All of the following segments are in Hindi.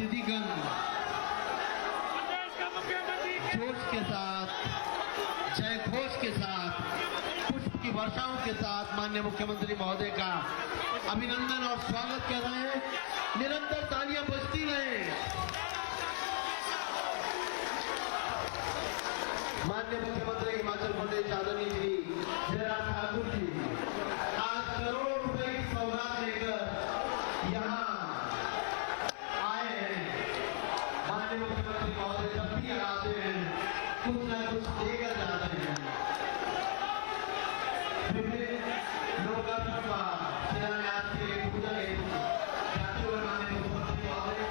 अतिथिगण जोश के साथ, जय घोष के साथ, पुष्प की वर्षाओं के साथ माननीय मुख्यमंत्री महोदय का अभिनंदन और स्वागत कर रहे हैं। निरंतर तालियां बजती रहे। माननीय मुख्यमंत्री हिमाचल प्रदेश आदरणीय श्री जयराम ठाकुर जी आज करोड़ों रुपए की सौगात लेकर यहाँ आए हैं। माननीय मुख्यमंत्री महोदय जब भी आते हैं कुछ न कुछ देकर जाते हैं। विभिन्न लोकार्पण का शिलान्यास के लिए पूजा हेतु जाते हुए माननीय मुख्यमंत्री महोदय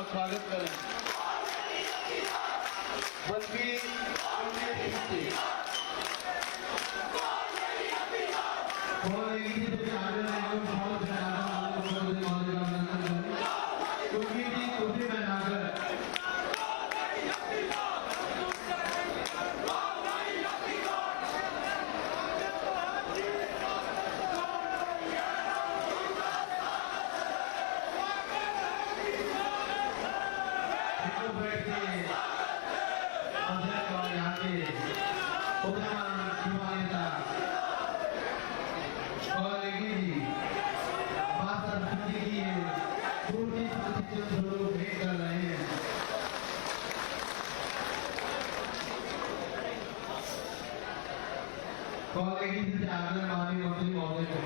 और स्वागत करें बलबीर माननीय मंत्री महोदय को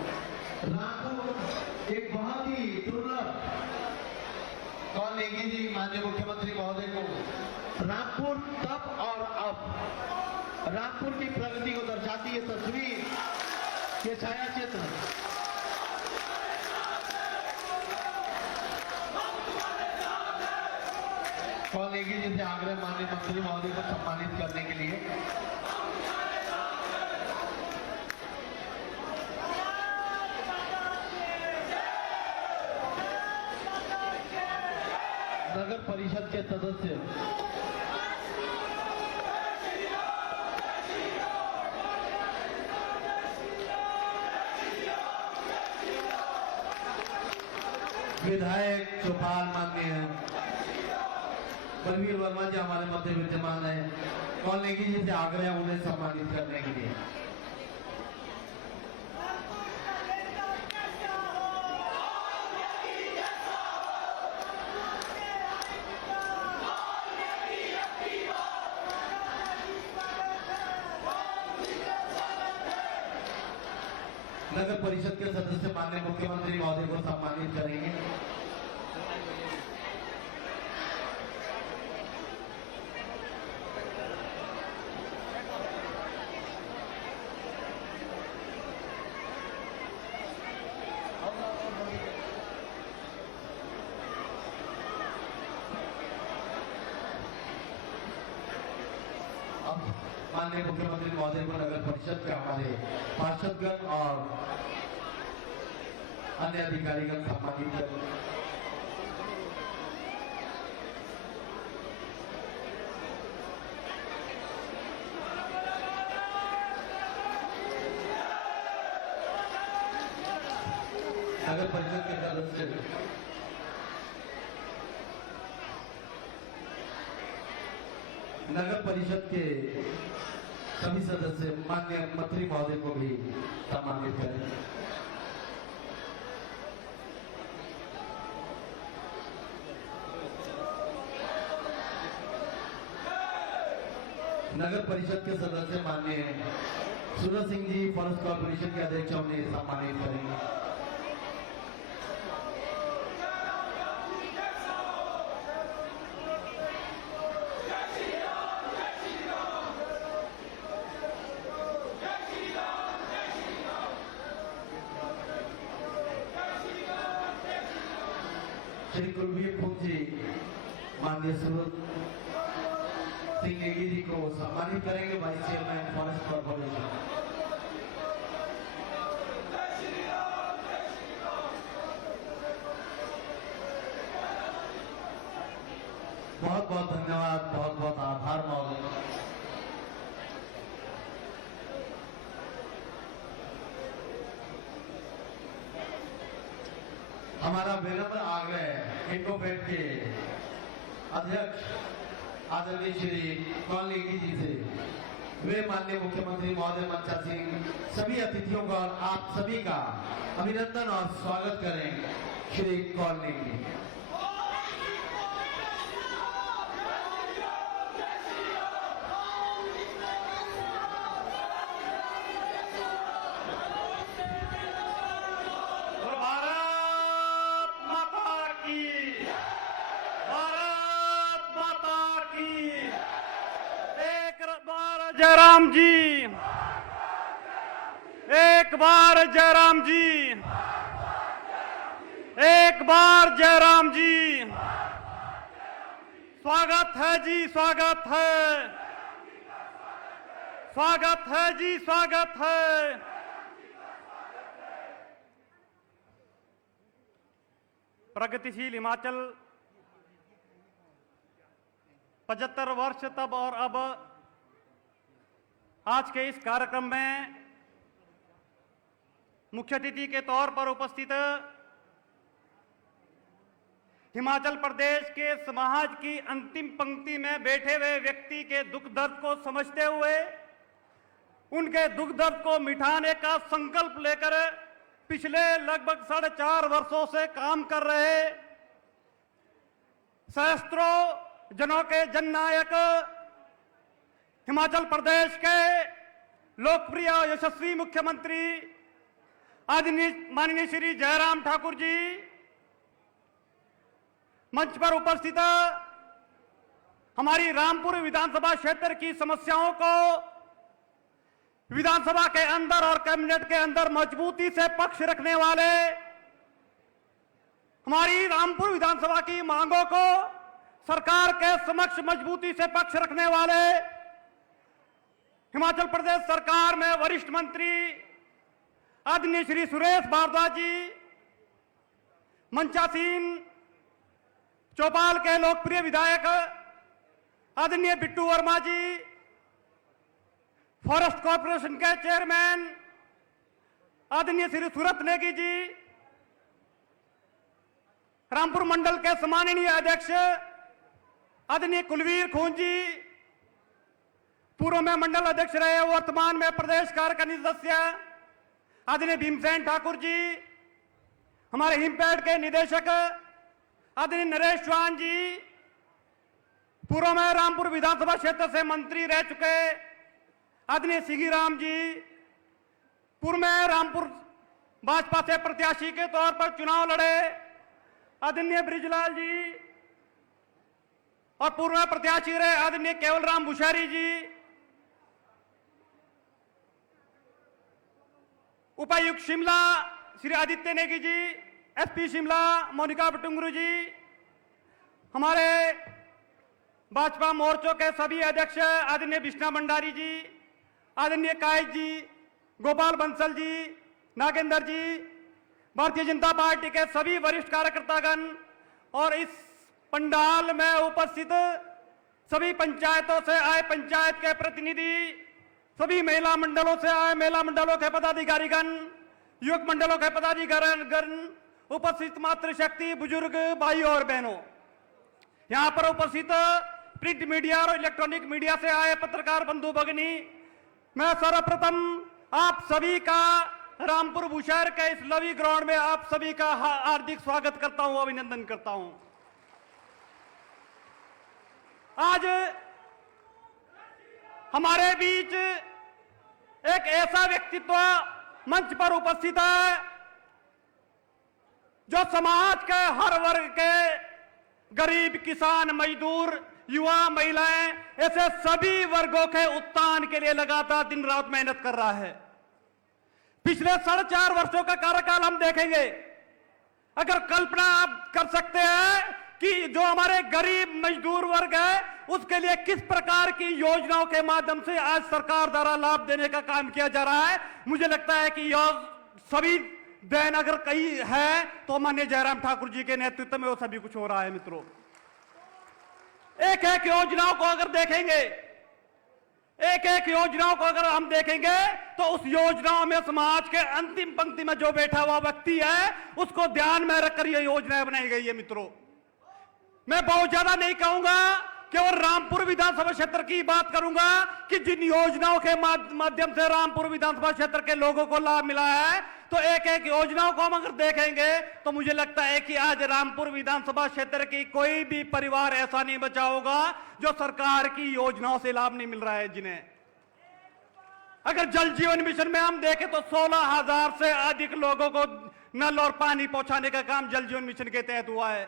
रामपुर एक बहुत ही दुर्लभ कौन लेंगे जी माननीय मुख्यमंत्री महोदय को रामपुर तब और अब रामपुर की प्रगति को दर्शाती है तस्वीर ये छाया चित्र कौन लेंगे जिनसे आग्रह माननीय मंत्री महोदय को सम्मानित करने के लिए नगर परिषद के सदस्य विधायक चौपाल माननीय बलबीर वर्मा जी हमारे मध्य विद्यमान है कॉलेज जी से आग्रह उन्हें सम्मानित करने के लिए नगर परिषद के सदस्य माननीय मुख्यमंत्री महोदय को सम्मानित करेंगे माननीय मुख्यमंत्री महोदय को नगर परिषद के हमारे पार्षदगण और अन्य अधिकारीगण सम्मानित करें नगर परिषद के सदस्य नगर परिषद के सभी सदस्य माननीय मंत्री महोदय को भी सम्मानित करें नगर परिषद के सदस्य माननीय सूरज सिंह जी फॉरेस्ट कॉर्पोरेशन के अध्यक्ष उन्हें सम्मानित करेंगे श्री कुलवीर फूल जी माननीय सूरज सिंह नेगी जी को सम्मानित करेंगे वाइस चेयरमैन फॉरेस्ट कॉर्पोरेशन बहुत बहुत धन्यवाद बहुत बहुत आभार महोदय हमारा विनम्र आग्रह इंकोफेड के अध्यक्ष आदरणीय श्री कौन लेगी जी से वे माननीय मुख्यमंत्री महोदय मंचा सिंह सभी अतिथियों का और आप सभी का अभिनंदन और स्वागत करें श्री कौन लेगी जयराम जी एक बार जयराम जी एक बार जयराम जी स्वागत है जी, स्वागत है। स्वागत है जी, स्वागत है। प्रगतिशील हिमाचल 75 वर्ष तब और अब आज के इस कार्यक्रम में मुख्य अतिथि के तौर पर उपस्थित हिमाचल प्रदेश के समाज की अंतिम पंक्ति में बैठे हुए व्यक्ति के दुख दर्द को समझते हुए उनके दुख दर्द को मिटाने का संकल्प लेकर पिछले लगभग 4.5 वर्षों से काम कर रहे सहस्त्रों जनों के जननायक हिमाचल प्रदेश के लोकप्रिय यशस्वी मुख्यमंत्री आदरणीय माननीय श्री जयराम ठाकुर जी, मंच पर उपस्थित हमारी रामपुर विधानसभा क्षेत्र की समस्याओं को विधानसभा के अंदर और कैबिनेट के अंदर मजबूती से पक्ष रखने वाले, हमारी रामपुर विधानसभा की मांगों को सरकार के समक्ष मजबूती से पक्ष रखने वाले हिमाचल प्रदेश सरकार में वरिष्ठ मंत्री आदरणीय श्री सुरेश भारद्वाज जी, मंचासीन चौपाल के लोकप्रिय विधायक आदरणीय बिट्टू वर्मा जी, फॉरेस्ट कॉर्पोरेशन के चेयरमैन आदरणीय श्री सूरत नेगी जी, रामपुर मंडल के सम्माननीय अध्यक्ष आदरणीय कुलवीर खून जी, पूर्व में मंडल अध्यक्ष रहे वर्तमान में प्रदेश कार्यकारिणी सदस्य आदरणीय भीमसेन ठाकुर जी, हमारे हिमपैड के निदेशक आदरणीय नरेश चौहान जी, पूर्व में रामपुर विधानसभा क्षेत्र से मंत्री रह चुके आदरणीय सिंघी राम जी, पूर्व में रामपुर भाजपा से प्रत्याशी के तौर पर चुनाव लड़े आदरणीय बृजलाल जी, और पूर्व में प्रत्याशी रहे आदरणीय केवल राम भूषारी जी, उपायुक्त शिमला श्री आदित्य नेगी जी, एसपी शिमला मोनिका बटुंगरू जी, हमारे भाजपा मोर्चों के सभी अध्यक्ष आदरणीय विष्णा भंडारी जी, आदरणीय कायज जी, गोपाल बंसल जी, नागेंद्र जी, भारतीय जनता पार्टी के सभी वरिष्ठ कार्यकर्तागण और इस पंडाल में उपस्थित सभी पंचायतों से आए पंचायत के प्रतिनिधि, सभी महिला मंडलों से आए महिला मंडलों के पदाधिकारीगण, युवक मंडलों के पदाधिकारीगण, उपस्थित मातृशक्ति बुजुर्ग भाई और बहनों, यहां पर उपस्थित प्रिंट मीडिया और इलेक्ट्रॉनिक मीडिया से आए पत्रकार बंधु भगिनी, मैं सर्वप्रथम आप सभी का रामपुर बुशहर के इस लवी ग्राउंड में आप सभी का हार्दिक स्वागत करता हूं, अभिनंदन करता हूं। आज हमारे बीच एक ऐसा व्यक्तित्व मंच पर उपस्थित है जो समाज के हर वर्ग के गरीब, किसान, मजदूर, युवा, महिलाएं, ऐसे सभी वर्गों के उत्थान के लिए लगातार दिन रात मेहनत कर रहा है। पिछले 4.5 वर्षों का कार्यकाल हम देखेंगे, अगर कल्पना आप कर सकते हैं कि जो हमारे गरीब मजदूर वर्ग है उसके लिए किस प्रकार की योजनाओं के माध्यम से आज सरकार द्वारा लाभ देने का काम किया जा रहा है, मुझे लगता है कि यह सभी देन अगर कहीं है तो माननीय जयराम ठाकुर जी के नेतृत्व में वो सभी कुछ हो रहा है। मित्रों, एक एक योजनाओं को अगर देखेंगे, एक एक योजनाओं को अगर हम देखेंगे तो उस योजनाओं में समाज के अंतिम पंक्ति में जो बैठा हुआ व्यक्ति है उसको ध्यान में रखकर यह योजनाएं बनाई गई है। मित्रों, मैं बहुत ज्यादा नहीं कहूंगा, केवल रामपुर विधानसभा क्षेत्र की बात करूंगा कि जिन योजनाओं के माध्यम से रामपुर विधानसभा क्षेत्र के लोगों को लाभ मिला है, तो एक एक योजनाओं को हम अगर देखेंगे तो मुझे लगता है कि आज रामपुर विधानसभा क्षेत्र की कोई भी परिवार ऐसा नहीं बचा होगा जो सरकार की योजनाओं से लाभ नहीं मिल रहा है जिन्हें। अगर जल जीवन मिशन में हम देखें तो 16,000 से अधिक लोगों को नल और पानी पहुंचाने का काम जल जीवन मिशन के तहत हुआ है।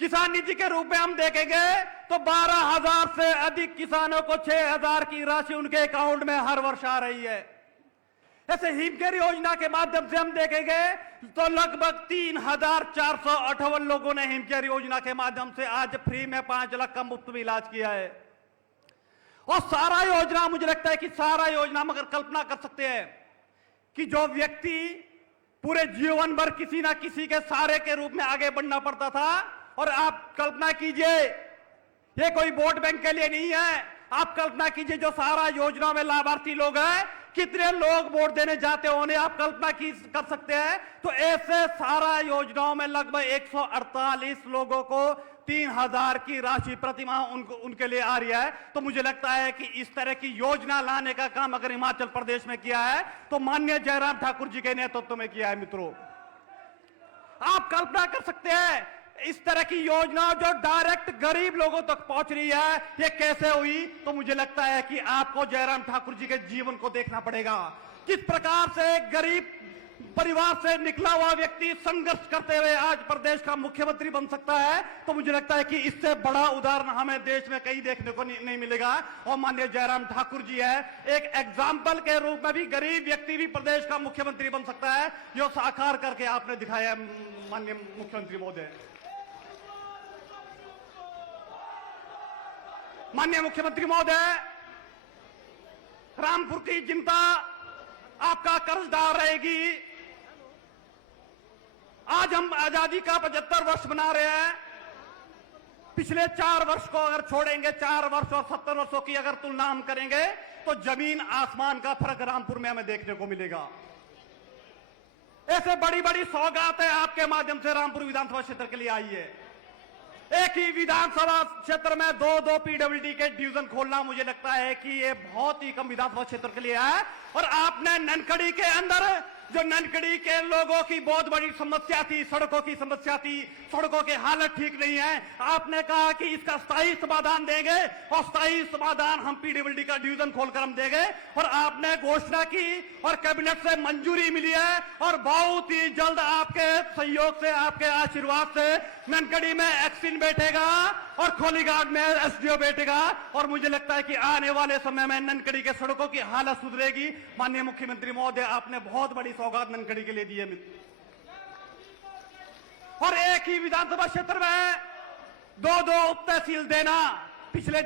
किसान निधि के रूप में हम देखेंगे तो 12,000 से अधिक किसानों को 6,000 की राशि उनके अकाउंट में हर वर्ष आ रही है। ऐसे हिमकेयर योजना के माध्यम से हम देखेंगे तो लगभग 3,458 लोगों ने हिमकेयर योजना के माध्यम से आज फ्री में 5 लाख का मुफ्त में इलाज किया है। और सारा योजना, मुझे लगता है कि सारा योजना, मगर कल्पना कर सकते हैं कि जो व्यक्ति पूरे जीवन भर किसी ना किसी के सहारे के रूप में आगे बढ़ना पड़ता था, और आप कल्पना कीजिए, ये कोई वोट बैंक के लिए नहीं है, आप कल्पना कीजिए जो सारा योजना में लाभार्थी लोग हैं, कितने लोग वोट देने जाते होंगे, आप कल्पना कर सकते हैं। तो ऐसे सारा योजनाओं में लगभग 148 लोगों को 3,000 की राशि प्रतिमाह उनके लिए आ रही है। तो मुझे लगता है कि इस तरह की योजना लाने का काम अगर हिमाचल प्रदेश में किया है तो माननीय जयराम ठाकुर जी के नेतृत्व में किया है। मित्रों, आप कल्पना कर सकते हैं इस तरह की योजना जो डायरेक्ट गरीब लोगों तक पहुंच रही है, ये कैसे हुई? तो मुझे लगता है कि आपको जयराम ठाकुर जी के जीवन को देखना पड़ेगा, किस प्रकार से गरीब परिवार से निकला हुआ व्यक्ति संघर्ष करते हुए आज प्रदेश का मुख्यमंत्री बन सकता है। तो मुझे लगता है कि इससे बड़ा उदाहरण हमें देश में कहीं देखने को नहीं मिलेगा। और माननीय जयराम ठाकुर जी है एक एग्जाम्पल के रूप में भी, गरीब व्यक्ति भी प्रदेश का मुख्यमंत्री बन सकता है, जो साकार करके आपने दिखाया है माननीय मुख्यमंत्री महोदय। माननीय मुख्यमंत्री महोदय, रामपुर की जनता आपका कर्जदार रहेगी। आज हम आजादी का 75 वर्ष मना रहे हैं। पिछले 4 वर्ष को अगर छोड़ेंगे, 4 वर्ष और 70 वर्षों की अगर तुलना हम करेंगे तो जमीन आसमान का फर्क रामपुर में हमें देखने को मिलेगा। ऐसे बड़ी बड़ी सौगातें आपके माध्यम से रामपुर विधानसभा क्षेत्र के लिए आई है। एक ही विधानसभा क्षेत्र में 2-2 पीडब्ल्यूडी के डिवीजन खोलना, मुझे लगता है कि ये बहुत ही कम विधानसभा क्षेत्र के लिए है। और आपने ननकड़ी के अंदर, जो ननकड़ी के लोगों की बहुत बड़ी समस्या थी, सड़कों की समस्या थी, सड़कों की हालत ठीक नहीं है, आपने कहा कि इसका स्थायी समाधान देंगे, और स्थायी समाधान हम पीडब्ल्यूडी का डिवीजन खोलकर हम देंगे। और आपने घोषणा की और कैबिनेट से मंजूरी मिली है, और बहुत ही जल्द आपके सहयोग से, आपके आशीर्वाद से ननकड़ी में एक्सिन बैठेगा और खोलीघाट में एसडीओ बैठेगा। और मुझे लगता है कि आने वाले समय में ननकड़ी के सड़कों की हालत सुधरेगी। माननीय मुख्यमंत्री महोदय, आपने बहुत बड़ी सौगात ननकड़ी के लिए दी है। और एक ही विधानसभा क्षेत्र में 2-2 उप तहसील देना, पिछले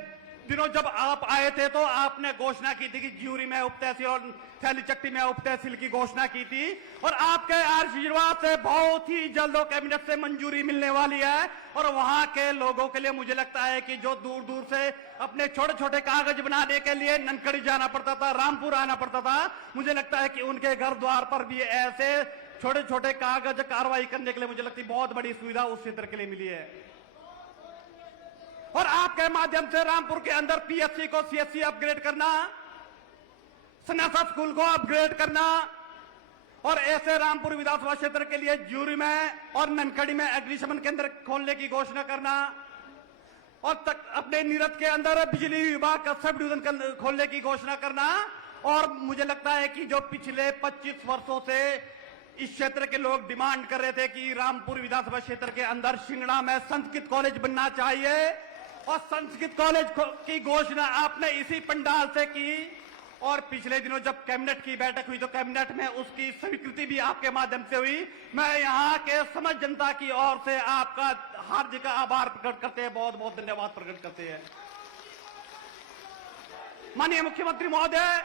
दिनों जब आप आए थे तो आपने घोषणा की थी कि ज्यूरी में उप तहसील और थैलीचट्टी में उप तहसील की घोषणा की थी, और आपके आशीर्वाद से बहुत ही जल्द कैबिनेट से मंजूरी मिलने वाली है। और वहां के लोगों के लिए मुझे लगता है कि जो दूर दूर से अपने छोटे छोटे कागज बनाने के लिए ननकड़ी जाना पड़ता था, रामपुर आना पड़ता था, मुझे लगता है कि उनके घर द्वार पर भी ऐसे छोटे छोटे कागज कार्रवाई करने के लिए मुझे लगती है बहुत बड़ी सुविधा उस क्षेत्र के लिए मिली है। और आपके माध्यम से रामपुर के अंदर पीएचसी को सीएचसी अपग्रेड करना, सनातन स्कूल को अपग्रेड करना, और ऐसे रामपुर विधानसभा क्षेत्र के लिए ज्यूरी में और ननकड़ी में अग्निशमन केंद्र खोलने की घोषणा करना, और अपने नीरज के अंदर बिजली विभाग का सब डिवीजन खोलने की घोषणा करना। और मुझे लगता है कि जो पिछले 25 वर्षों से इस क्षेत्र के लोग डिमांड कर रहे थे कि रामपुर विधानसभा क्षेत्र के अंदर शिंगड़ा में संस्कृत कॉलेज बनना चाहिए, और संस्कृत कॉलेज की घोषणा आपने इसी पंडाल से की। और पिछले दिनों जब कैबिनेट की बैठक हुई तो कैबिनेट में उसकी स्वीकृति भी आपके माध्यम से हुई। मैं यहाँ के समझ जनता की ओर से आपका हार्दिक आभार प्रकट करते हैं, बहुत बहुत धन्यवाद प्रकट करते हैं। माननीय मुख्यमंत्री महोदय,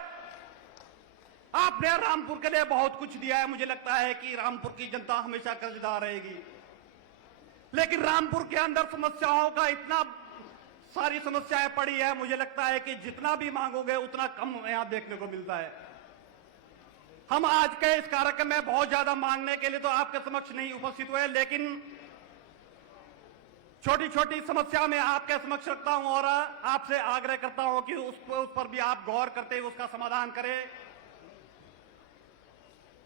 आपने रामपुर के लिए बहुत कुछ दिया है। मुझे लगता है कि रामपुर की जनता हमेशा कर्जदार रहेगी, लेकिन रामपुर के अंदर समस्याओं का इतना सारी समस्याएं पड़ी है, मुझे लगता है कि जितना भी मांगोगे उतना कम यहां देखने को मिलता है। हम आज के इस कार्यक्रम में बहुत ज्यादा मांगने के लिए तो आपके समक्ष नहीं उपस्थित हुए, लेकिन छोटी छोटी समस्या में आपके समक्ष रखता हूं और आपसे आग्रह करता हूं कि उस पर भी आप गौर करते हुए उसका समाधान करें।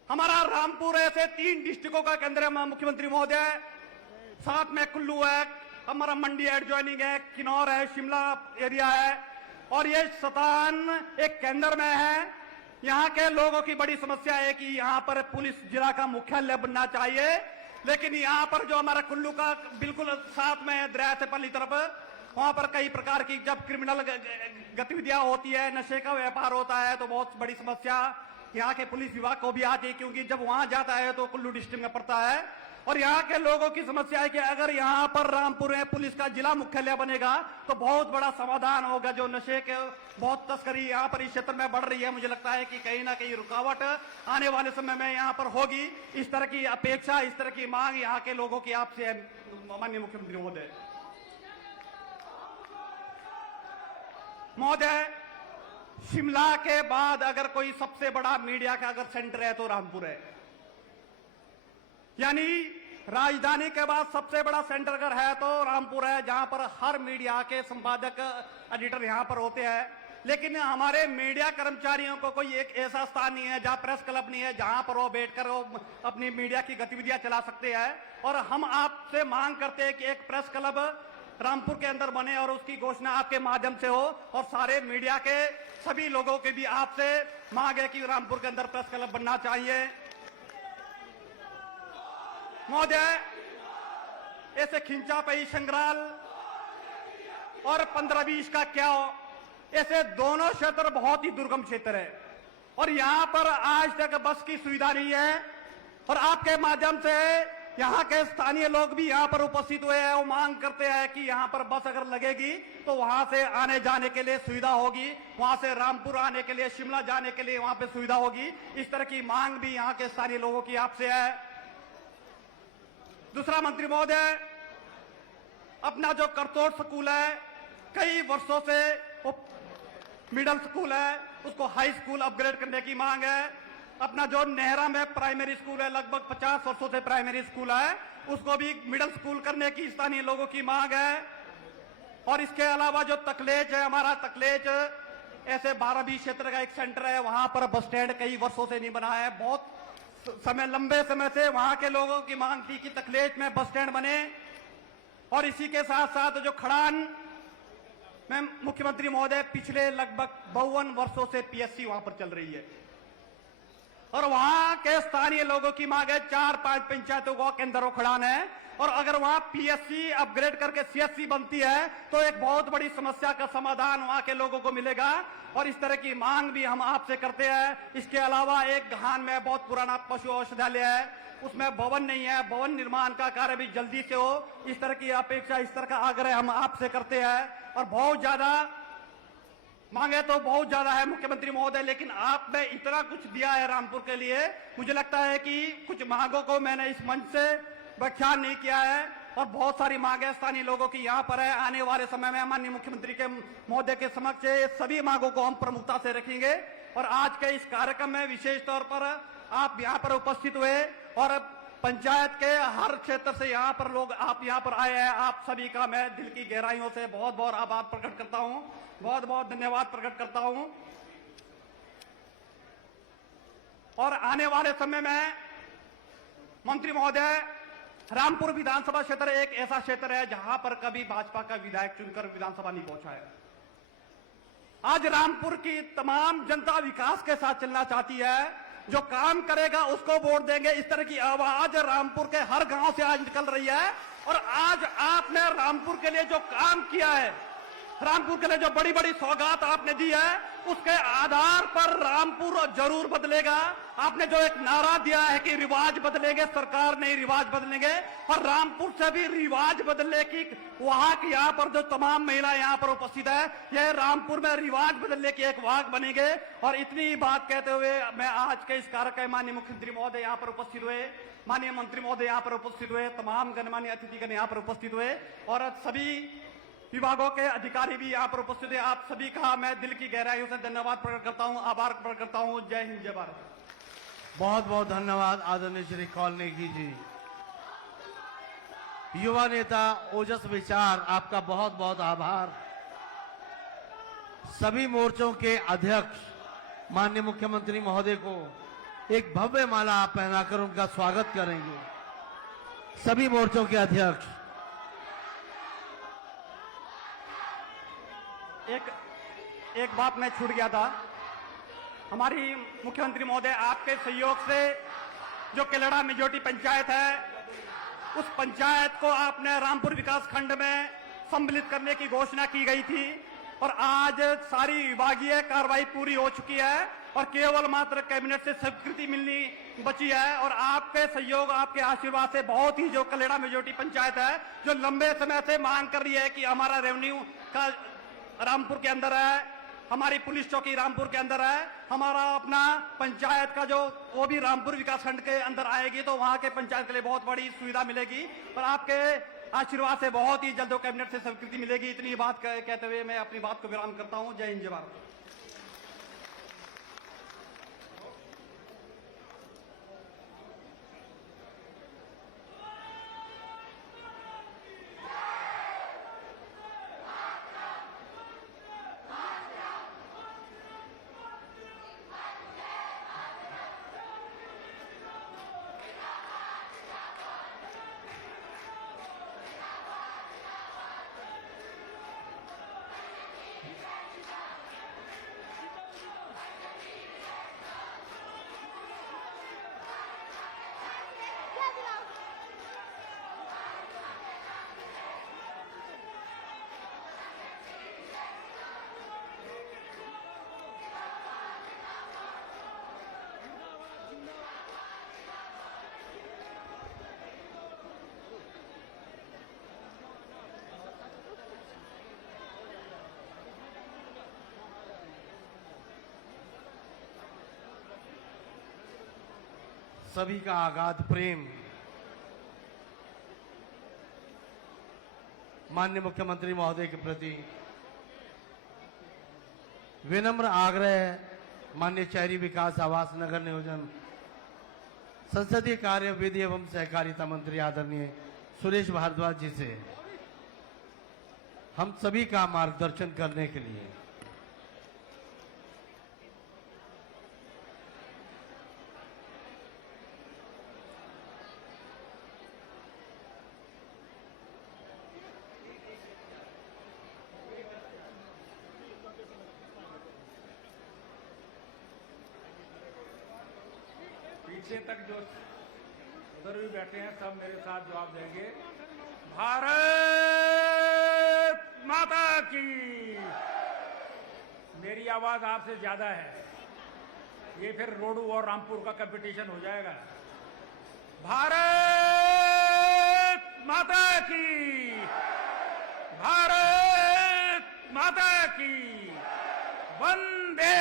हमारा रामपुर ऐसे 3 डिस्ट्रिक्टों का केंद्र है मुख्यमंत्री महोदय, साथ में कुल्लू है, हमारा मंडी एडजॉइनिंग है, किन्नौर है, शिमला एरिया है, और ये सतान एक केंद्र में है। यहाँ के लोगों की बड़ी समस्या है कि यहाँ पर पुलिस जिला का मुख्यालय बनना चाहिए, लेकिन यहाँ पर जो हमारा कुल्लू का बिल्कुल साथ में है दरिया से पल्ली तरफ, वहां पर कई प्रकार की जब क्रिमिनल गतिविधियां होती है, नशे का व्यापार होता है, तो बहुत बड़ी समस्या। यहाँ के पुलिस विभाग को भी आती है, क्योंकि जब वहां जाता है तो कुल्लू डिस्ट्रिक्ट में पड़ता है। और यहाँ के लोगों की समस्या है कि अगर यहाँ पर रामपुर में पुलिस का जिला मुख्यालय बनेगा तो बहुत बड़ा समाधान होगा। जो नशे के बहुत तस्करी यहाँ पर इस क्षेत्र में बढ़ रही है, मुझे लगता है कि कहीं ना कहीं रुकावट आने वाले समय में यहाँ पर होगी। इस तरह की अपेक्षा, इस तरह की मांग यहाँ के लोगों की आपसे है माननीय मुख्यमंत्री महोदय। शिमला के बाद अगर कोई सबसे बड़ा मीडिया का अगर सेंटर है तो रामपुर है, यानी राजधानी के बाद सबसे बड़ा सेंटर अगर है तो रामपुर है, जहां पर हर मीडिया के संपादक एडिटर यहां पर होते हैं। लेकिन हमारे मीडिया कर्मचारियों को कोई एक ऐसा स्थान नहीं है, जहां प्रेस क्लब नहीं है, जहां पर वो बैठकर वो अपनी मीडिया की गतिविधियां चला सकते हैं। और हम आपसे मांग करते हैं कि एक प्रेस क्लब रामपुर के अंदर बने और उसकी घोषणा आपके माध्यम से हो। और सारे मीडिया के सभी लोगों की भी आपसे मांग है कि रामपुर के अंदर प्रेस क्लब बनना चाहिए। महोदय, ऐसे खिंचा पई संग्राल और 15-20 का क्या, ऐसे दोनों क्षेत्र बहुत ही दुर्गम क्षेत्र है और यहां पर आज तक बस की सुविधा नहीं है। और आपके माध्यम से यहां के स्थानीय लोग भी यहां पर उपस्थित हुए हैं, वो मांग करते हैं कि यहां पर बस अगर लगेगी तो वहां से आने जाने के लिए सुविधा होगी, वहां से रामपुर आने के लिए, शिमला जाने के लिए वहां पे सुविधा होगी। इस तरह की मांग भी यहां के स्थानीय लोगों की आपसे है। दूसरा मंत्री महोदय, अपना जो करतोड़ स्कूल है, कई वर्षों से वो मिडिल स्कूल है, उसको हाई स्कूल अपग्रेड करने की मांग है। अपना जो नेहरा में प्राइमरी स्कूल है, लगभग 50 वर्षों से प्राइमरी स्कूल है, उसको भी मिडिल स्कूल करने की स्थानीय लोगों की मांग है। और इसके अलावा जो तकलेच है, हमारा तकलेच ऐसे 12-20 क्षेत्र का एक सेंटर है, वहां पर बस स्टैंड कई वर्षों से नहीं बना है। बहुत समय, लंबे समय से वहां के लोगों की मांग थी कि तकलेच में बस स्टैंड बने। और इसी के साथ साथ जो खड़ान में मुख्यमंत्री महोदय पिछले लगभग 52 वर्षों से पीएससी वहां पर चल रही है और वहां के स्थानीय लोगों की मांग है 4-5 पंचायतों के अंदर वो खड़ान है। और अगर वहां पीएससी अपग्रेड करके सीएससी बनती है तो एक बहुत बड़ी समस्या का समाधान वहां के लोगों को मिलेगा। और इस तरह की मांग भी हम आपसे करते हैं। इसके अलावा एक गहान में बहुत पुराना पशु औषधालय है, उसमें भवन नहीं है, भवन निर्माण का कार्य भी जल्दी से हो, इस तरह की अपेक्षा, इस तरह का आग्रह हम आपसे करते हैं। और बहुत ज्यादा मांगे तो बहुत ज्यादा है मुख्यमंत्री महोदय, लेकिन आपने इतना कुछ दिया है रामपुर के लिए, मुझे लगता है कि कुछ मांगों को मैंने इस मंच से व्याख्यान नहीं किया है। और बहुत सारी मांगे स्थानीय लोगों की यहाँ पर है। आने वाले समय में माननीय मुख्यमंत्री के महोदय के समक्ष सभी मांगों को हम प्रमुखता से रखेंगे। और आज के इस कार्यक्रम में विशेष तौर पर आप यहाँ पर उपस्थित हुए और पंचायत के हर क्षेत्र से यहाँ पर लोग आप यहाँ पर आए हैं, आप सभी का मैं दिल की गहराइयों से बहुत बहुत आभार प्रकट करता हूँ, बहुत बहुत धन्यवाद प्रकट करता हूँ। और आने वाले समय में मंत्री महोदय, रामपुर विधानसभा क्षेत्र एक ऐसा क्षेत्र है जहां पर कभी भाजपा का विधायक चुनकर विधानसभा नहीं पहुंचा है। आज रामपुर की तमाम जनता विकास के साथ चलना चाहती है, जो काम करेगा उसको वोट देंगे, इस तरह की आवाज रामपुर के हर गांव से आज निकल रही है। और आज आपने रामपुर के लिए जो काम किया है, रामपुर के लिए जो बड़ी बड़ी सौगात आपने दी है, उसके आधार पर रामपुर जरूर बदलेगा। आपने जो एक नारा दिया है कि रिवाज बदलेंगे, सरकार नहीं रिवाज बदलेंगे, और रामपुर से भी रिवाज बदलने की वहां की यहाँ पर जो तमाम महिलाएं यहाँ पर उपस्थित है, यह रामपुर में रिवाज बदलने की एक वाहक बनेंगे। और इतनी बात कहते हुए मैं आज के इस कार्यक्रम माननीय मुख्यमंत्री महोदय यहाँ पर उपस्थित हुए, माननीय मंत्री महोदय यहाँ पर उपस्थित हुए, तमाम गणमान्य अतिथिगण यहाँ पर उपस्थित हुए और सभी विभागों के अधिकारी भी यहाँ पर उपस्थित है, आप सभी का मैं दिल की गहराइयों से धन्यवाद प्रकट करता हूँ, आभार प्रकट करता हूँ। जय हिंद, जय भारत। बहुत बहुत धन्यवाद आदरणीय श्री कौलनेगी जी। युवा नेता ओजस विचार, आपका बहुत बहुत आभार। सभी मोर्चों के अध्यक्ष माननीय मुख्यमंत्री महोदय को एक भव्य माला आप पहनाकर उनका स्वागत करेंगे। सभी मोर्चों के अध्यक्ष। एक बात मैं छूट गया था, हमारी मुख्यमंत्री महोदय आपके सहयोग से जो केलड़ा मेजोरिटी पंचायत है, उस पंचायत को आपने रामपुर विकास खंड में सम्मिलित करने की घोषणा की गई थी और आज सारी विभागीय कार्रवाई पूरी हो चुकी है और केवल मात्र कैबिनेट से स्वीकृति मिलनी बची है। और आपके सहयोग, आपके आशीर्वाद से बहुत ही जो कलेड़ा मेजोरिटी पंचायत है, जो लंबे समय से मांग कर रही है कि हमारा रेवेन्यू का रामपुर के अंदर है, हमारी पुलिस चौकी रामपुर के अंदर है, हमारा अपना पंचायत का जो वो भी रामपुर विकासखंड के अंदर आएगी, तो वहां के पंचायत के लिए बहुत बड़ी सुविधा मिलेगी। पर आपके आशीर्वाद से बहुत ही जल्द कैबिनेट से स्वीकृति मिलेगी। इतनी बात कहते हुए मैं अपनी बात को विराम करता हूं। जय हिंद, जय भारत। सभी का आगाध प्रेम माननीय मुख्यमंत्री महोदय के प्रति विनम्र आग्रह माननीय शहरी विकास आवास नगर नियोजन संसदीय कार्य विधि एवं सहकारिता मंत्री आदरणीय सुरेश भारद्वाज जी से हम सभी का मार्गदर्शन करने के लिए पीछे तक जो उधर भी बैठे हैं सब मेरे साथ जवाब देंगे। भारत माता की। मेरी आवाज आपसे ज्यादा है, ये फिर रोडू और रामपुर का कंपटीशन हो जाएगा। भारत माता की, भारत माता की। वंदे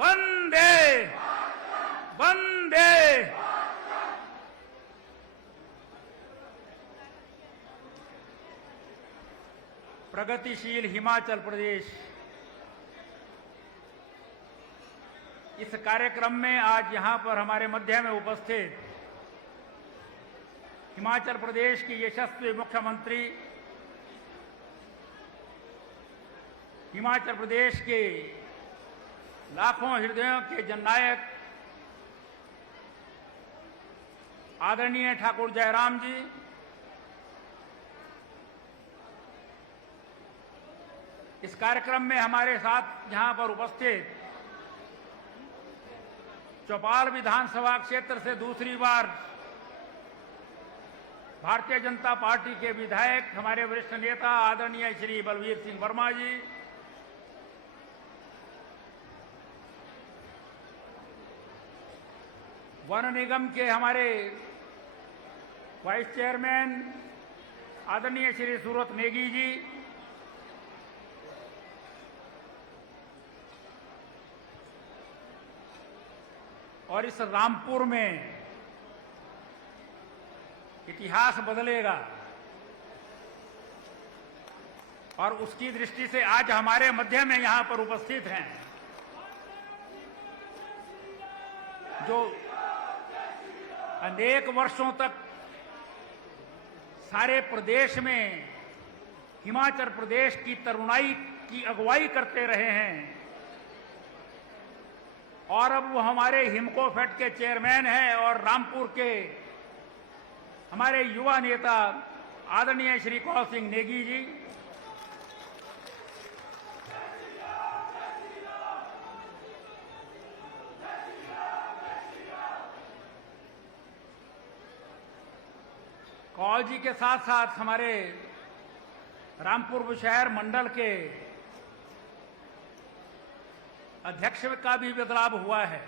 वंदे वंदे। प्रगतिशील हिमाचल प्रदेश, इस कार्यक्रम में आज यहां पर हमारे मध्य में उपस्थित हिमाचल प्रदेश की यशस्वी मुख्यमंत्री, हिमाचल प्रदेश के लाखों हृदयों के जननायक आदरणीय ठाकुर जयराम जी, इस कार्यक्रम में हमारे साथ यहां पर उपस्थित चौपाल विधानसभा क्षेत्र से दूसरी बार भारतीय जनता पार्टी के विधायक, हमारे वरिष्ठ नेता आदरणीय श्री बलवीर सिंह वर्मा जी, वन निगम के हमारे वाइस चेयरमैन आदरणीय श्री सूरत नेगी जी, और इस रामपुर में इतिहास बदलेगा और उसकी दृष्टि से आज हमारे मध्य में यहां पर उपस्थित हैं जो अनेक वर्षों तक सारे प्रदेश में हिमाचल प्रदेश की तरुणाई की अगुवाई करते रहे हैं और अब वो हमारे हिमकोफेड के चेयरमैन हैं और रामपुर के हमारे युवा नेता आदरणीय श्री कौल सिंह नेगी जी, कौल जी के साथ साथ हमारे रामपुर शहर मंडल के अध्यक्ष का भी बदलाव हुआ है।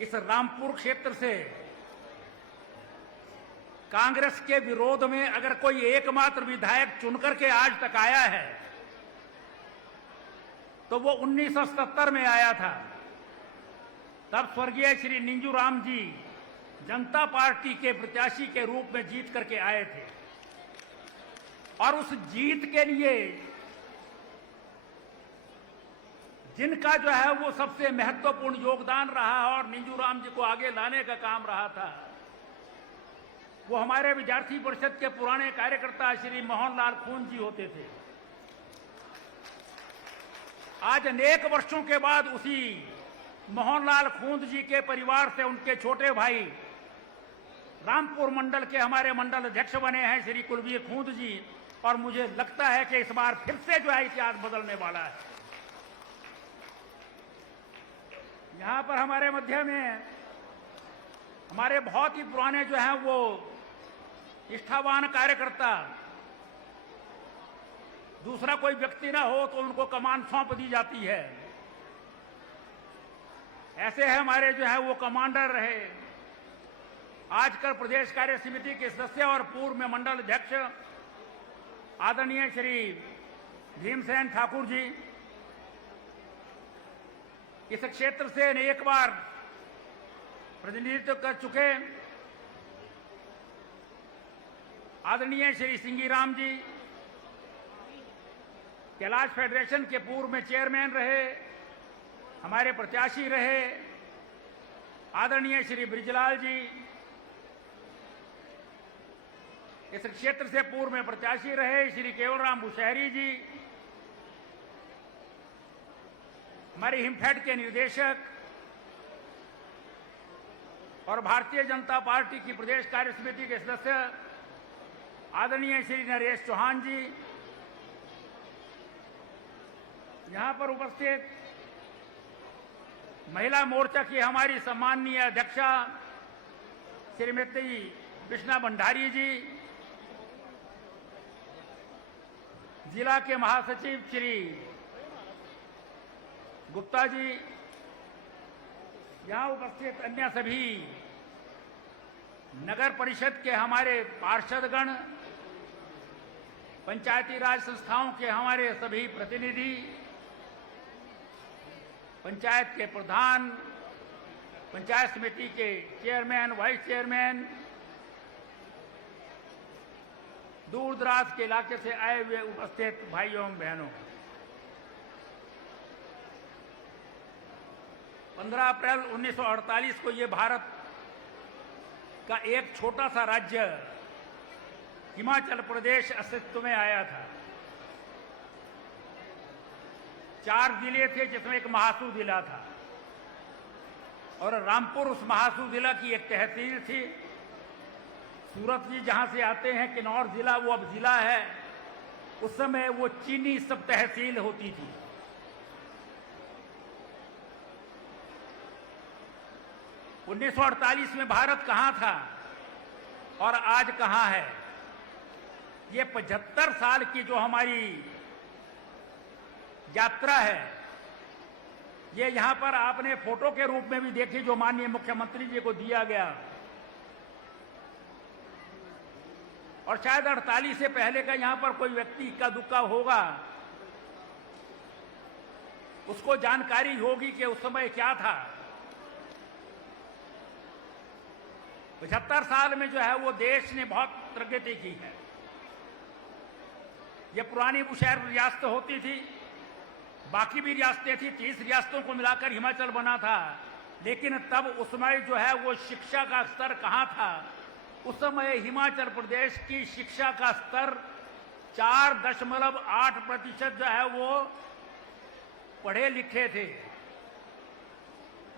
इस रामपुर क्षेत्र से कांग्रेस के विरोध में अगर कोई एकमात्र विधायक चुनकर के आज तक आया है तो वो 1977 में आया था। तब स्वर्गीय श्री निंजू राम जी जनता पार्टी के प्रत्याशी के रूप में जीत करके आए थे और उस जीत के लिए जिनका जो है वो सबसे महत्वपूर्ण योगदान रहा और निंजू राम जी को आगे लाने का काम रहा था, वो हमारे विद्यार्थी परिषद के पुराने कार्यकर्ता श्री मोहनलाल खून जी होते थे। आज अनेक वर्षों के बाद उसी मोहनलाल खूंद जी के परिवार से उनके छोटे भाई रामपुर मंडल के हमारे मंडल अध्यक्ष बने हैं श्री कुलवीर खूंद जी, और मुझे लगता है कि इस बार फिर से जो है इतिहास बदलने वाला है। यहां पर हमारे मध्य में हमारे बहुत ही पुराने जो हैं वो निष्ठावान कार्यकर्ता, दूसरा कोई व्यक्ति ना हो तो उनको कमान सौंप दी जाती है, ऐसे है हमारे जो है वो कमांडर रहे, आजकल प्रदेश कार्य समिति के सदस्य और पूर्व में मंडल अध्यक्ष आदरणीय श्री भीमसेन ठाकुर जी, इस क्षेत्र से अनेक बार प्रतिनिधित्व कर चुके आदरणीय श्री सिंगीराम जी, कैलाश फेडरेशन के पूर्व में चेयरमैन रहे, हमारे प्रत्याशी रहे आदरणीय श्री ब्रिजलाल जी, इस क्षेत्र से पूर्व में प्रत्याशी रहे श्री केवलराम बुशहरी जी, हमारी हिमफेड के निर्देशक और भारतीय जनता पार्टी की प्रदेश कार्य समिति के सदस्य आदरणीय श्री नरेश चौहान जी, यहां पर उपस्थित महिला मोर्चा की हमारी सम्माननीय अध्यक्षा श्रीमती कृष्णा भंडारी जी, जिला के महासचिव श्री गुप्ता जी, यहां उपस्थित अन्य सभी नगर परिषद के हमारे पार्षदगण, पंचायती राज संस्थाओं के हमारे सभी प्रतिनिधि, पंचायत के प्रधान, पंचायत समिति के चेयरमैन, वाइस चेयरमैन, दूर दराज के इलाके से आए हुए उपस्थित भाइयों एवं बहनों, 15 अप्रैल 1948 को ये भारत का एक छोटा सा राज्य हिमाचल प्रदेश अस्तित्व में आया था। 4 जिले थे जिसमें एक महासू जिला था और रामपुर उस महासू जिला की एक तहसील थी। सूरत जी जहां से आते हैं किन्नौर जिला, वो अब जिला है, उस समय वो चीनी सब तहसील होती थी। उन्नीस 1948 में भारत कहां था और आज कहां है? ये 75 साल की जो हमारी यात्रा है, ये यहां पर आपने फोटो के रूप में भी देखी जो माननीय मुख्यमंत्री जी को दिया गया, और शायद 48 से पहले का यहां पर कोई व्यक्ति इक्का दुक्का होगा, उसको जानकारी होगी कि उस समय क्या था। 75 साल में जो है वो देश ने बहुत प्रगति की है। ये पुरानी बुशहर रियासत होती थी, बाकी भी रियासतें थी, 30 रियासतों को मिलाकर हिमाचल बना था, लेकिन तब उस समय जो है वो शिक्षा का स्तर कहां था? उस समय हिमाचल प्रदेश की शिक्षा का स्तर 4.8% जो है वो पढ़े लिखे थे।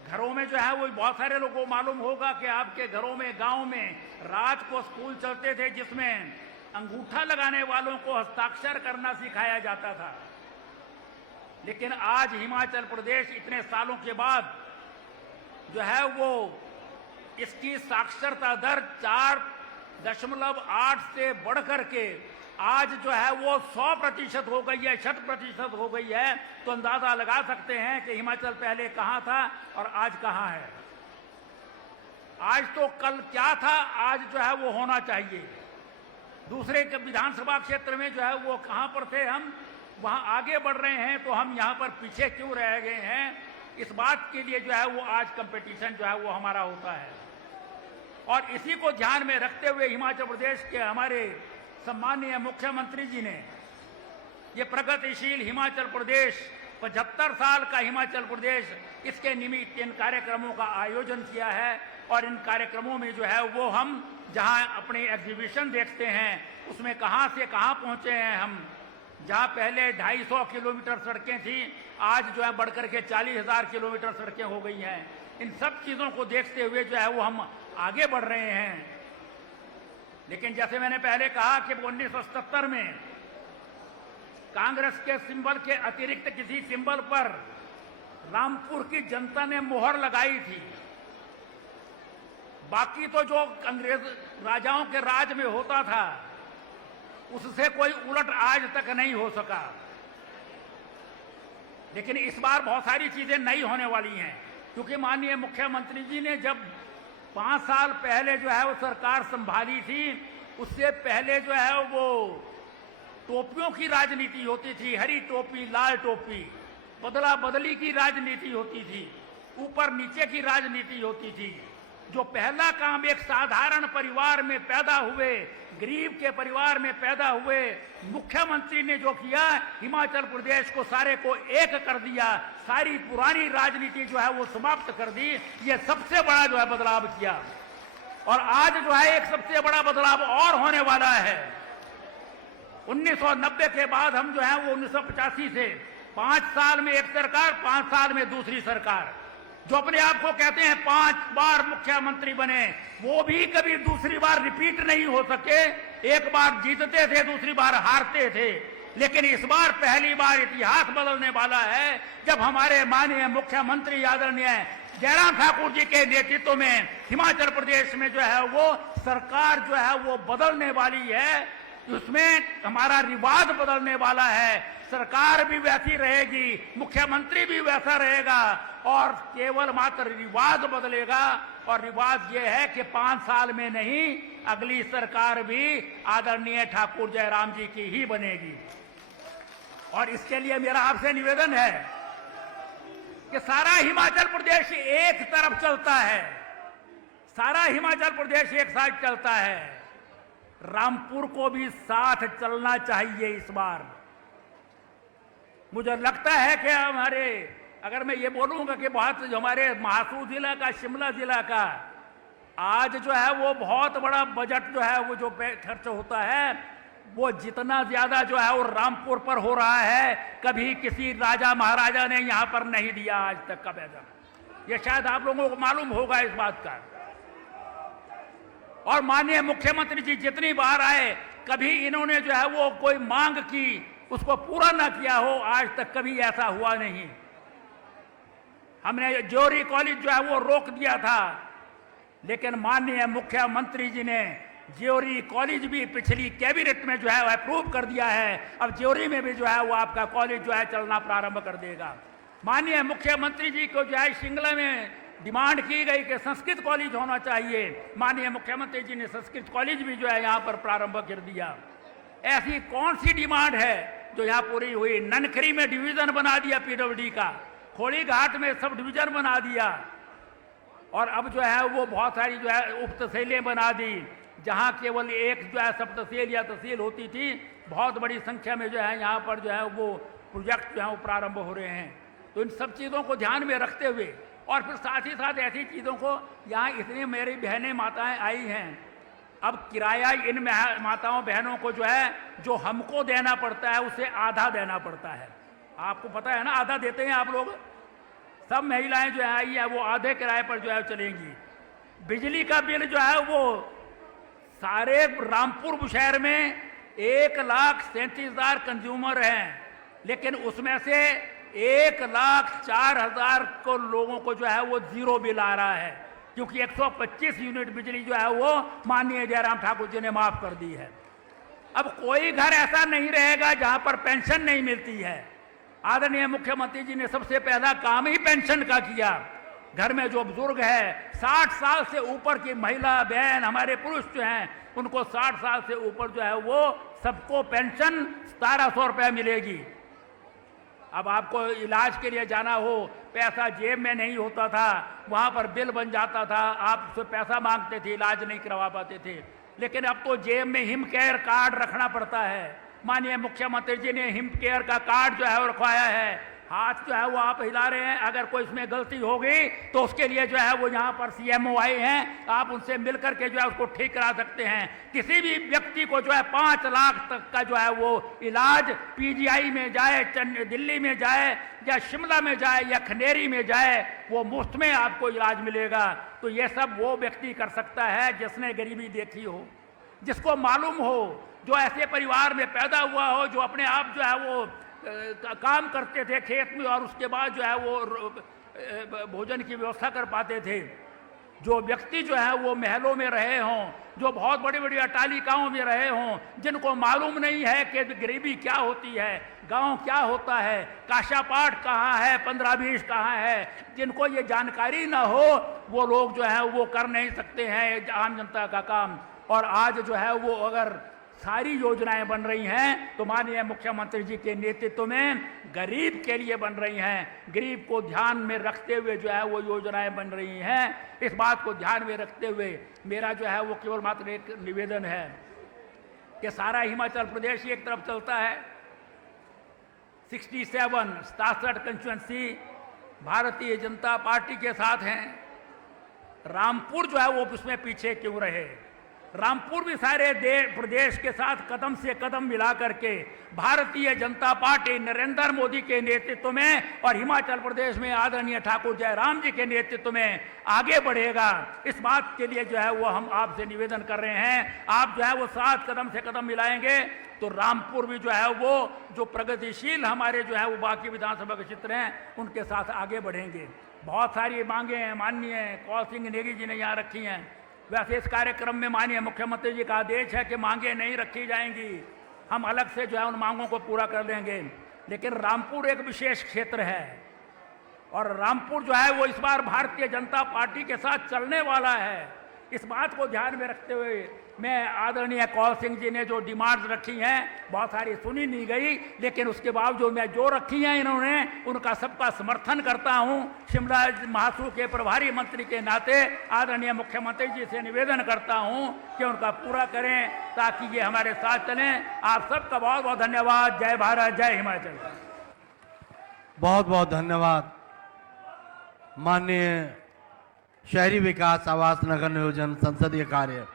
घरों में जो है वो बहुत सारे लोगों को मालूम होगा कि आपके घरों में, गांव में रात को स्कूल चलते थे जिसमें अंगूठा लगाने वालों को हस्ताक्षर करना सिखाया जाता था। लेकिन आज हिमाचल प्रदेश इतने सालों के बाद जो है वो इसकी साक्षरता दर 4.8 से बढ़कर के आज जो है वो 100% हो गई है, 100% हो गई है, तो अंदाजा लगा सकते हैं कि हिमाचल पहले कहां था और आज कहां है। आज तो कल क्या था, आज जो है वो होना चाहिए। दूसरे के विधानसभा क्षेत्र में जो है वो कहां पर थे, हम वहां आगे बढ़ रहे हैं, तो हम यहां पर पीछे क्यों रह गए हैं। इस बात के लिए जो है वो आज कंपटीशन जो है वो हमारा होता है। और इसी को ध्यान में रखते हुए हिमाचल प्रदेश के हमारे सम्माननीय मुख्यमंत्री जी ने ये प्रगतिशील हिमाचल प्रदेश, 75 साल का हिमाचल प्रदेश, इसके निमित्त इन कार्यक्रमों का आयोजन किया है। और इन कार्यक्रमों में जो है वो हम जहां अपनी एग्जीबिशन देखते हैं उसमें कहां से कहां पहुंचे हैं हम। जहां पहले 250 किलोमीटर सड़कें थी, आज जो है बढ़कर के 40,000 किलोमीटर सड़कें हो गई हैं। इन सब चीजों को देखते हुए जो है वो हम आगे बढ़ रहे हैं। लेकिन जैसे मैंने पहले कहा कि 1977 में कांग्रेस के सिंबल के अतिरिक्त किसी सिंबल पर रामपुर की जनता ने मोहर लगाई थी। बाकी तो जो अंग्रेज राजाओं के राज में होता था उससे कोई उलट आज तक नहीं हो सका। लेकिन इस बार बहुत सारी चीजें नई होने वाली हैं, क्योंकि माननीय मुख्यमंत्री जी ने जब 5 साल पहले जो है वो सरकार संभाली थी, उससे पहले जो है वो टोपियों की राजनीति होती थी, हरी टोपी लाल टोपी, बदला बदली की राजनीति होती थी, ऊपर नीचे की राजनीति होती थी। जो पहला काम एक साधारण परिवार में पैदा हुए, गरीब के परिवार में पैदा हुए मुख्यमंत्री ने जो किया, हिमाचल प्रदेश को सारे को एक कर दिया, सारी पुरानी राजनीति जो है वो समाप्त कर दी। ये सबसे बड़ा जो है बदलाव किया। और आज जो है एक सबसे बड़ा बदलाव और होने वाला है। 1990 के बाद हम जो है वो 1985 से 5 साल में एक सरकार, 5 साल में दूसरी सरकार, जो अपने आप को कहते हैं 5 बार मुख्यमंत्री बने, वो भी कभी दूसरी बार रिपीट नहीं हो सके। एक बार जीतते थे, दूसरी बार हारते थे। लेकिन इस बार पहली बार इतिहास बदलने वाला है, जब हमारे माननीय मुख्यमंत्री आदरणीय जयराम ठाकुर जी के नेतृत्व में हिमाचल प्रदेश में जो है वो सरकार जो है वो बदलने वाली है। उसमें हमारा रिवाज बदलने वाला है। सरकार भी वैसी रहेगी, मुख्यमंत्री भी वैसा रहेगा, और केवल मात्र रिवाज बदलेगा। और रिवाज ये है कि 5 साल में नहीं, अगली सरकार भी आदरणीय ठाकुर जयराम जी की ही बनेगी। और इसके लिए मेरा आपसे निवेदन है कि सारा हिमाचल प्रदेश एक तरफ चलता है, सारा हिमाचल प्रदेश एक साथ चलता है। रामपुर को भी साथ चलना चाहिए इस बार। मुझे लगता है कि हमारे, अगर मैं ये बोलूंगा कि बहुत जो हमारे महासू जिला का, शिमला जिला का आज जो है वो बहुत बड़ा बजट जो है वो जो खर्च होता है, वो जितना ज्यादा जो है वो रामपुर पर हो रहा है, कभी किसी राजा महाराजा ने यहां पर नहीं दिया आज तक का बजट। ये शायद आप लोगों को मालूम होगा इस बात का। और माननीय मुख्यमंत्री जी जितनी बार आए, कभी इन्होंने जो है वो कोई मांग की, उसको पूरा ना किया हो, आज तक कभी ऐसा हुआ नहीं। हमने ज्योरी कॉलेज जो है वो रोक दिया था, लेकिन माननीय मुख्यमंत्री जी ने ज्योरी कॉलेज भी पिछली कैबिनेट में जो है वो अप्रूव कर दिया है। अब ज्योरी में भी जो है वो आपका कॉलेज जो है चलना प्रारंभ कर देगा। माननीय मुख्यमंत्री जी को जो है शिमला में डिमांड की गई कि संस्कृत कॉलेज होना चाहिए, माननीय मुख्यमंत्री जी ने संस्कृत कॉलेज भी जो है यहाँ पर प्रारंभ कर दिया। ऐसी कौन सी डिमांड है जो यहाँ पूरी हुई? ननखरी में डिवीजन बना दिया पीडब्ल्यूडी का, खोड़ी घाट में सब डिवीजन बना दिया, और अब जो है वो बहुत सारी जो है उप तहसीलें बना दी। जहाँ केवल एक जो है सब तहसील या तहसील होती थी, बहुत बड़ी संख्या में जो है यहाँ पर जो है वो प्रोजेक्ट जो है वो प्रारंभ हो रहे हैं। तो इन सब चीज़ों को ध्यान में रखते हुए, और फिर साथ ही साथ ऐसी चीज़ों को, यहाँ इतनी मेरी बहनें माताएं आई हैं, अब किराया इन माताओं बहनों को जो है जो हमको देना पड़ता है उससे आधा देना पड़ता है। आपको पता है ना, आधा देते हैं आप लोग। सब महिलाएं जो है आई है वो आधे किराए पर जो है चलेंगी। बिजली का बिल जो है वो सारे रामपुर शहर में 1,37,000 कंज्यूमर हैं, लेकिन उसमें से 1,04,000 को लोगों को जो है वो जीरो बिल आ रहा है, क्योंकि 125 यूनिट बिजली जो है वो माननीय जयराम ठाकुर जी ने माफ कर दी है। अब कोई घर ऐसा नहीं रहेगा जहां पर पेंशन नहीं मिलती है। आदरणीय मुख्यमंत्री जी ने सबसे पहला काम ही पेंशन का किया। घर में जो बुजुर्ग है, 60 साल से ऊपर की महिला बहन, हमारे पुरुष जो हैं, उनको 60 साल से ऊपर जो है वो सबको पेंशन 1700 रुपये मिलेगी। अब आपको इलाज के लिए जाना हो, पैसा जेब में नहीं होता था, वहां पर बिल बन जाता था, आप उससे पैसा मांगते थे, इलाज नहीं करवा पाते थे। लेकिन अब तो जेब में हिम केयर कार्ड रखना पड़ता है। माननीय मुख्यमंत्री जी ने हिम केयर का कार्ड जो है वो रखवाया है। हाथ जो है वो आप हिला रहे हैं, अगर कोई इसमें गलती होगी तो उसके लिए जो है वो यहाँ पर सीएमओ आए हैं, आप उनसे मिलकर के जो है उसको ठीक करा सकते हैं। किसी भी व्यक्ति को जो है 5 लाख तक का जो है वो इलाज पीजीआई में जाए, दिल्ली में जाए या शिमला में जाए या खंडेरी में जाए, वो मुफ्त में आपको इलाज मिलेगा। तो ये सब वो व्यक्ति कर सकता है जिसने गरीबी देखी हो, जिसको मालूम हो, जो ऐसे परिवार में पैदा हुआ हो, जो अपने आप जो है वो काम करते थे खेत में और उसके बाद जो है वो भोजन की व्यवस्था कर पाते थे। जो व्यक्ति जो है वो महलों में रहे हों, जो बहुत बड़ी बड़ी अट्टालिकाओं में रहे हों, जिनको मालूम नहीं है कि गरीबी क्या होती है, गांव क्या होता है, काशापाट कहाँ है, 15-20 कहाँ है, जिनको ये जानकारी ना हो, वो लोग जो है वो कर नहीं सकते हैं आम जनता का काम। और आज जो है वो अगर सारी योजनाएं बन रही हैं तो माननीय मुख्यमंत्री जी के नेतृत्व में गरीब के लिए बन रही हैं। गरीब को ध्यान में रखते हुए जो है वो योजनाएं बन रही हैं। इस बात को ध्यान में रखते हुए मेरा जो है वो केवल मात्र एक निवेदन है कि सारा हिमाचल प्रदेश एक तरफ चलता है। 67 कंस्टिट्यूएंसी भारतीय जनता पार्टी के साथ हैं। रामपुर जो है वो उसमें पीछे क्यों रहे? रामपुर भी सारे प्रदेश के साथ कदम से कदम मिला करके भारतीय जनता पार्टी नरेंद्र मोदी के नेतृत्व में और हिमाचल प्रदेश में आदरणीय ठाकुर जयराम जी के नेतृत्व में आगे बढ़ेगा। इस बात के लिए जो है वो हम आपसे निवेदन कर रहे हैं। आप जो है वो साथ कदम से कदम मिलाएंगे तो रामपुर भी जो है वो जो प्रगतिशील हमारे जो है वो बाकी विधानसभा के क्षेत्र हैं उनके साथ आगे बढ़ेंगे। बहुत सारी मांगे हैं, माननीय कौल सिंह नेगी जी ने यहाँ रखी हैं। वैसे इस कार्यक्रम में माननीय मुख्यमंत्री जी का आदेश है कि मांगे नहीं रखी जाएंगी, हम अलग से जो है उन मांगों को पूरा कर लेंगे। लेकिन रामपुर एक विशेष क्षेत्र है और रामपुर जो है वो इस बार भारतीय जनता पार्टी के साथ चलने वाला है। इस बात को ध्यान में रखते हुए मैं आदरणीय कौल सिंह जी ने जो डिमांड्स रखी हैं, बहुत सारी सुनी नहीं गई, लेकिन उसके बावजूद मैं जो रखी हैं इन्होंने उनका सबका समर्थन करता हूं। शिमला महासू के प्रभारी मंत्री के नाते आदरणीय मुख्यमंत्री जी से निवेदन करता हूं कि उनका पूरा करें ताकि ये हमारे साथ चलें। आप सबका बहुत बहुत धन्यवाद। जय भारत, जय हिमाचल। बहुत बहुत धन्यवाद माननीय शहरी विकास, आवास, नगर नियोजन, संसदीय कार्य,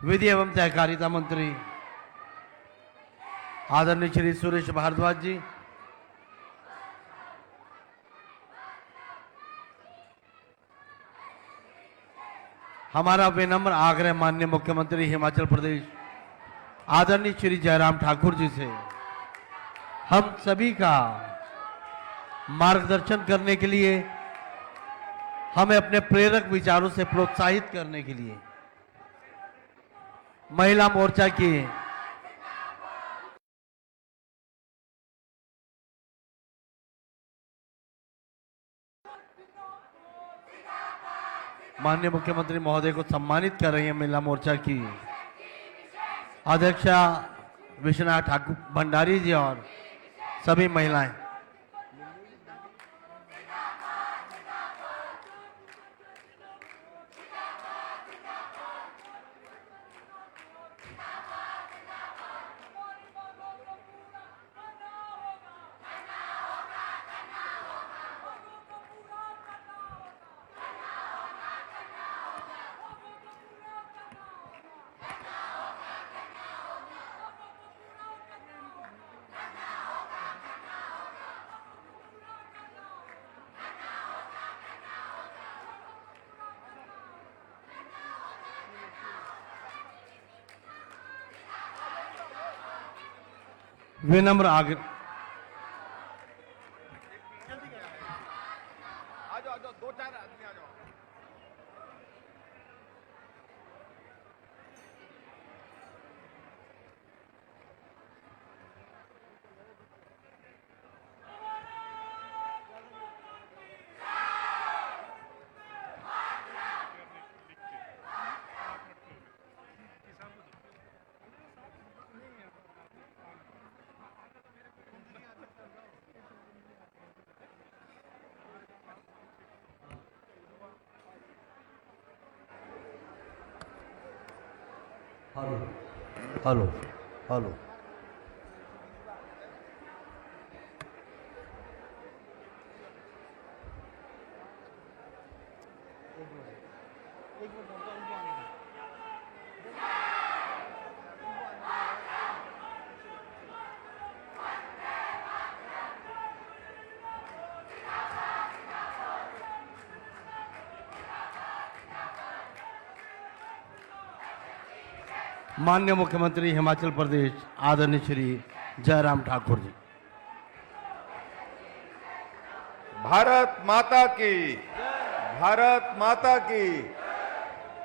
विधि एवं सहकारिता मंत्री आदरणीय श्री सुरेश भारद्वाज जी। हमारा विनम्र आग्रह माननीय मुख्यमंत्री हिमाचल प्रदेश आदरणीय श्री जयराम ठाकुर जी से हम सभी का मार्गदर्शन करने के लिए, हमें अपने प्रेरक विचारों से प्रोत्साहित करने के लिए महिला मोर्चा की माननीय मुख्यमंत्री महोदय को सम्मानित कर रही है महिला मोर्चा की अध्यक्षा विश्वनाथ ठाकुर भंडारी जी और सभी महिलाएं। विनम्र आग्रह हेलो हेलो हेलो। माननीय मुख्यमंत्री हिमाचल प्रदेश आदरणीय श्री जयराम ठाकुर जी। भारत माता की, भारत माता की।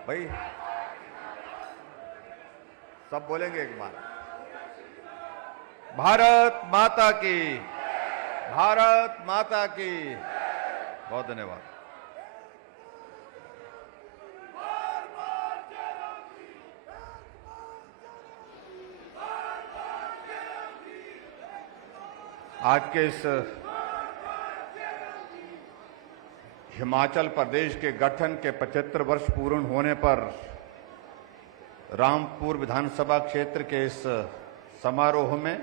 भाई सब बोलेंगे एक बार। भारत माता की, भारत माता की। बहुत धन्यवाद। आज के इस हिमाचल प्रदेश के गठन के 75 वर्ष पूर्ण होने पर रामपुर विधानसभा क्षेत्र के इस समारोह में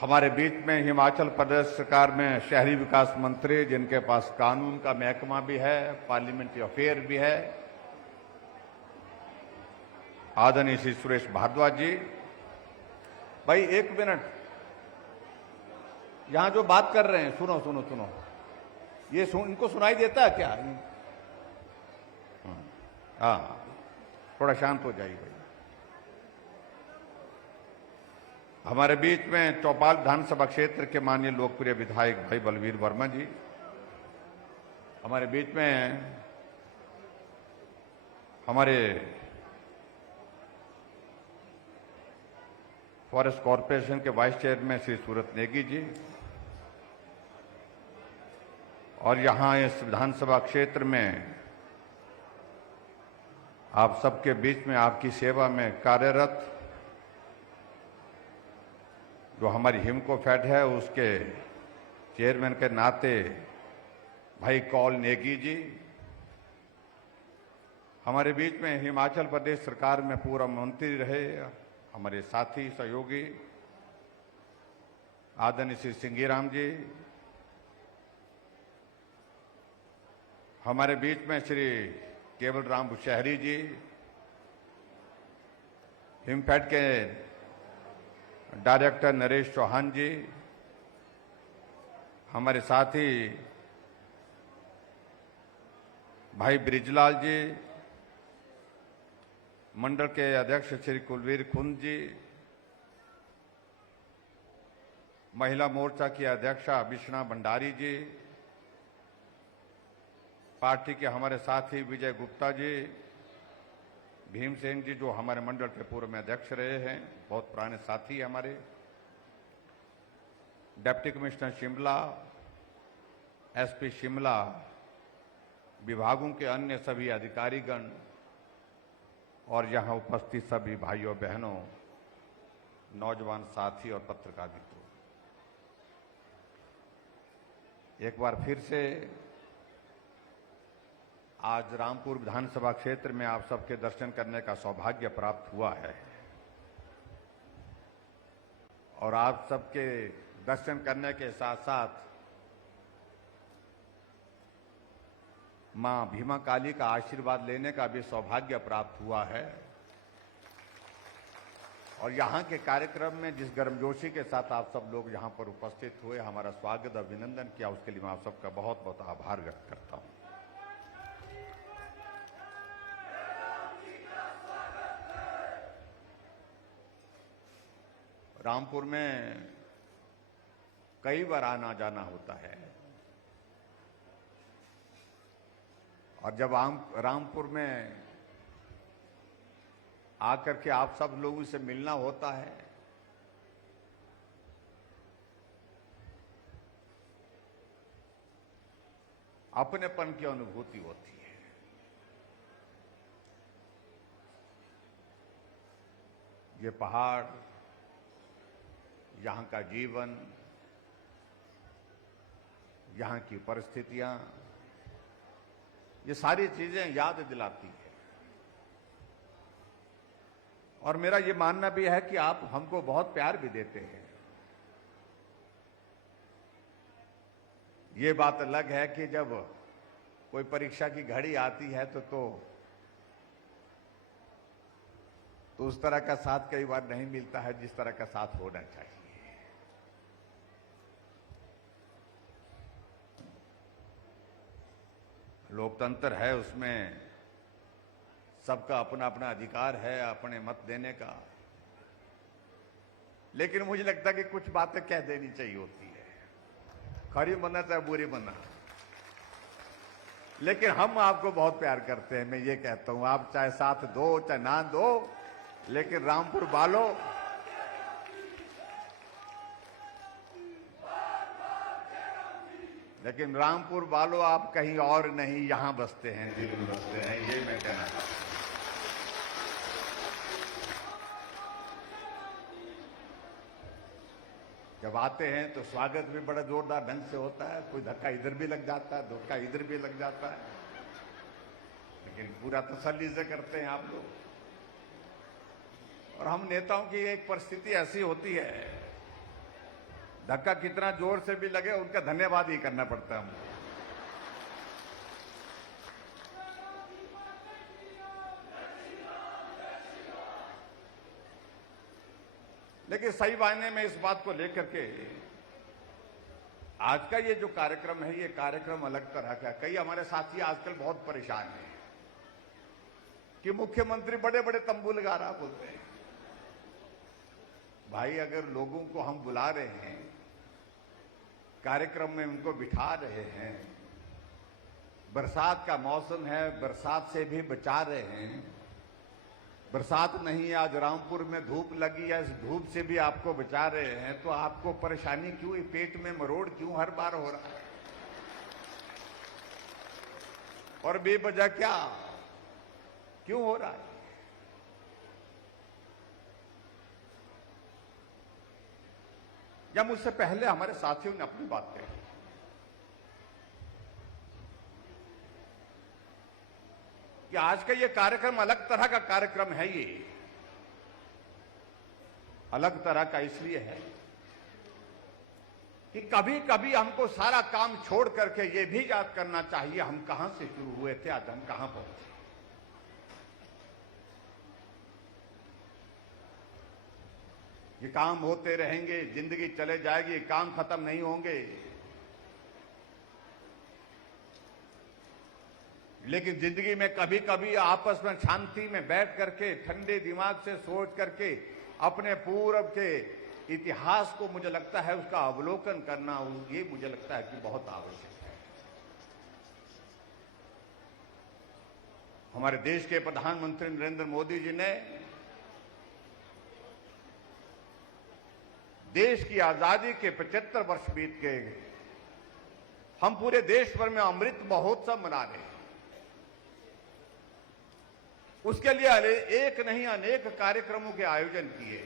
हमारे बीच में हिमाचल प्रदेश सरकार में शहरी विकास मंत्री, जिनके पास कानून का महकमा भी है, पार्लियामेंट्री अफेयर भी है, आदरणीय श्री सुरेश भारद्वाज जी। भाई एक मिनट, यहां जो बात कर रहे हैं सुनो सुनो सुनो, ये इनको सुनाई देता है क्या? हाँ, थोड़ा शांत हो जाइए भाई। हमारे बीच में चौपाल विधानसभा क्षेत्र के माननीय लोकप्रिय विधायक भाई बलवीर वर्मा जी, हमारे बीच में हमारे फॉरेस्ट कॉरपोरेशन के वाइस चेयरमैन श्री सूरत नेगी जी, और यहां इस विधानसभा क्षेत्र में आप सबके बीच में आपकी सेवा में कार्यरत जो हमारी हिमको फेड है उसके चेयरमैन के नाते भाई कौल नेगी जी, हमारे बीच में हिमाचल प्रदेश सरकार में पूर्व मंत्री रहे हमारे साथी सहयोगी आदरणीय श्री सिंघीराम जी, हमारे बीच में श्री केवल राम बुशहरी जी, हिमफेड के डायरेक्टर नरेश चौहान जी, हमारे साथी भाई ब्रिजलाल जी, मंडल के अध्यक्ष श्री कुलवीर खुंद जी, महिला मोर्चा की अध्यक्षा विष्णा भंडारी जी, पार्टी के हमारे साथी विजय गुप्ता जी, भीमसेन जी जो हमारे मंडल के पूर्व में अध्यक्ष रहे हैं, बहुत पुराने साथी हमारे, deputy commissioner Shimla, SP Shimla, विभागों के अन्य सभी अधिकारीगण और यहां उपस्थित सभी भाइयों बहनों, नौजवान साथी और पत्रकार मित्रों, एक बार फिर से आज रामपुर विधानसभा क्षेत्र में आप सबके दर्शन करने का सौभाग्य प्राप्त हुआ है और आप सबके दर्शन करने के साथ साथ मां भीमा काली का आशीर्वाद लेने का भी सौभाग्य प्राप्त हुआ है। और यहाँ के कार्यक्रम में जिस गर्मजोशी के साथ आप सब लोग यहाँ पर उपस्थित हुए, हमारा स्वागत अभिनंदन किया, उसके लिए मैं आप सबका बहुत बहुत आभार व्यक्त करता हूँ। रामपुर में कई बार आना जाना होता है और जब रामपुर में आकर के आप सब लोगों से मिलना होता है अपनेपन की अनुभूति होती है। ये पहाड़, यहाँ का जीवन, यहाँ की परिस्थितियां, ये सारी चीजें याद दिलाती है। और मेरा ये मानना भी है कि आप हमको बहुत प्यार भी देते हैं। ये बात अलग है कि जब कोई परीक्षा की घड़ी आती है तो उस तरह का साथ कई बार नहीं मिलता है जिस तरह का साथ होना चाहिए। लोकतंत्र है, उसमें सबका अपना अपना अधिकार है अपने मत देने का, लेकिन मुझे लगता है कि कुछ बातें कह देनी चाहिए होती है, खरी बनना चाहे बुरी बनना। लेकिन हम आपको बहुत प्यार करते हैं, मैं ये कहता हूं, आप चाहे साथ दो चाहे ना दो, लेकिन रामपुर वालों आप कहीं और नहीं, यहां बसते हैं, दिल में बसते हैं, ये मैं कहना चाहता हूं। जब आते हैं तो स्वागत भी बड़ा जोरदार ढंग से होता है, कोई धक्का इधर भी लग जाता है, धक्का इधर भी लग जाता है, लेकिन पूरा तसल्ली से करते हैं आप लोग। और हम नेताओं की एक परिस्थिति ऐसी होती है, धक्का कितना जोर से भी लगे उनका धन्यवाद ही करना पड़ता है हमको। लेकिन सही मायने में इस बात को लेकर के आज का ये जो कार्यक्रम है, ये कार्यक्रम अलग तरह का। कई हमारे साथी आजकल बहुत परेशान हैं कि मुख्यमंत्री बड़े बड़े तंबू लगा रहा बोलते हैं। भाई, अगर लोगों को हम बुला रहे हैं, कार्यक्रम में उनको बिठा रहे हैं, बरसात का मौसम है, बरसात से भी बचा रहे हैं, बरसात नहीं है, आज रामपुर में धूप लगी है, इस धूप से भी आपको बचा रहे हैं, तो आपको परेशानी क्यों, ये पेट में मरोड़ क्यों हर बार हो रहा है? और बेवजह क्या क्यों हो रहा है? या मुझसे पहले हमारे साथियों ने अपनी बात कही कि आज का ये कार्यक्रम अलग तरह का कार्यक्रम है। ये अलग तरह का इसलिए है कि कभी कभी हमको सारा काम छोड़ करके ये भी याद करना चाहिए हम कहां से शुरू हुए थे, आज हम कहां पहुंचे। ये काम होते रहेंगे, जिंदगी चले जाएगी, काम खत्म नहीं होंगे, लेकिन जिंदगी में कभी कभी आपस में शांति में बैठ करके ठंडे दिमाग से सोच करके अपने पूर्व के इतिहास को, मुझे लगता है, उसका अवलोकन करना, ये मुझे लगता है कि बहुत आवश्यक है। हमारे देश के प्रधानमंत्री नरेंद्र मोदी जी ने देश की आजादी के 75 वर्ष बीत गए, हम पूरे देश भर में अमृत महोत्सव मना रहे हैं। उसके लिए एक नहीं अनेक कार्यक्रमों के आयोजन किए,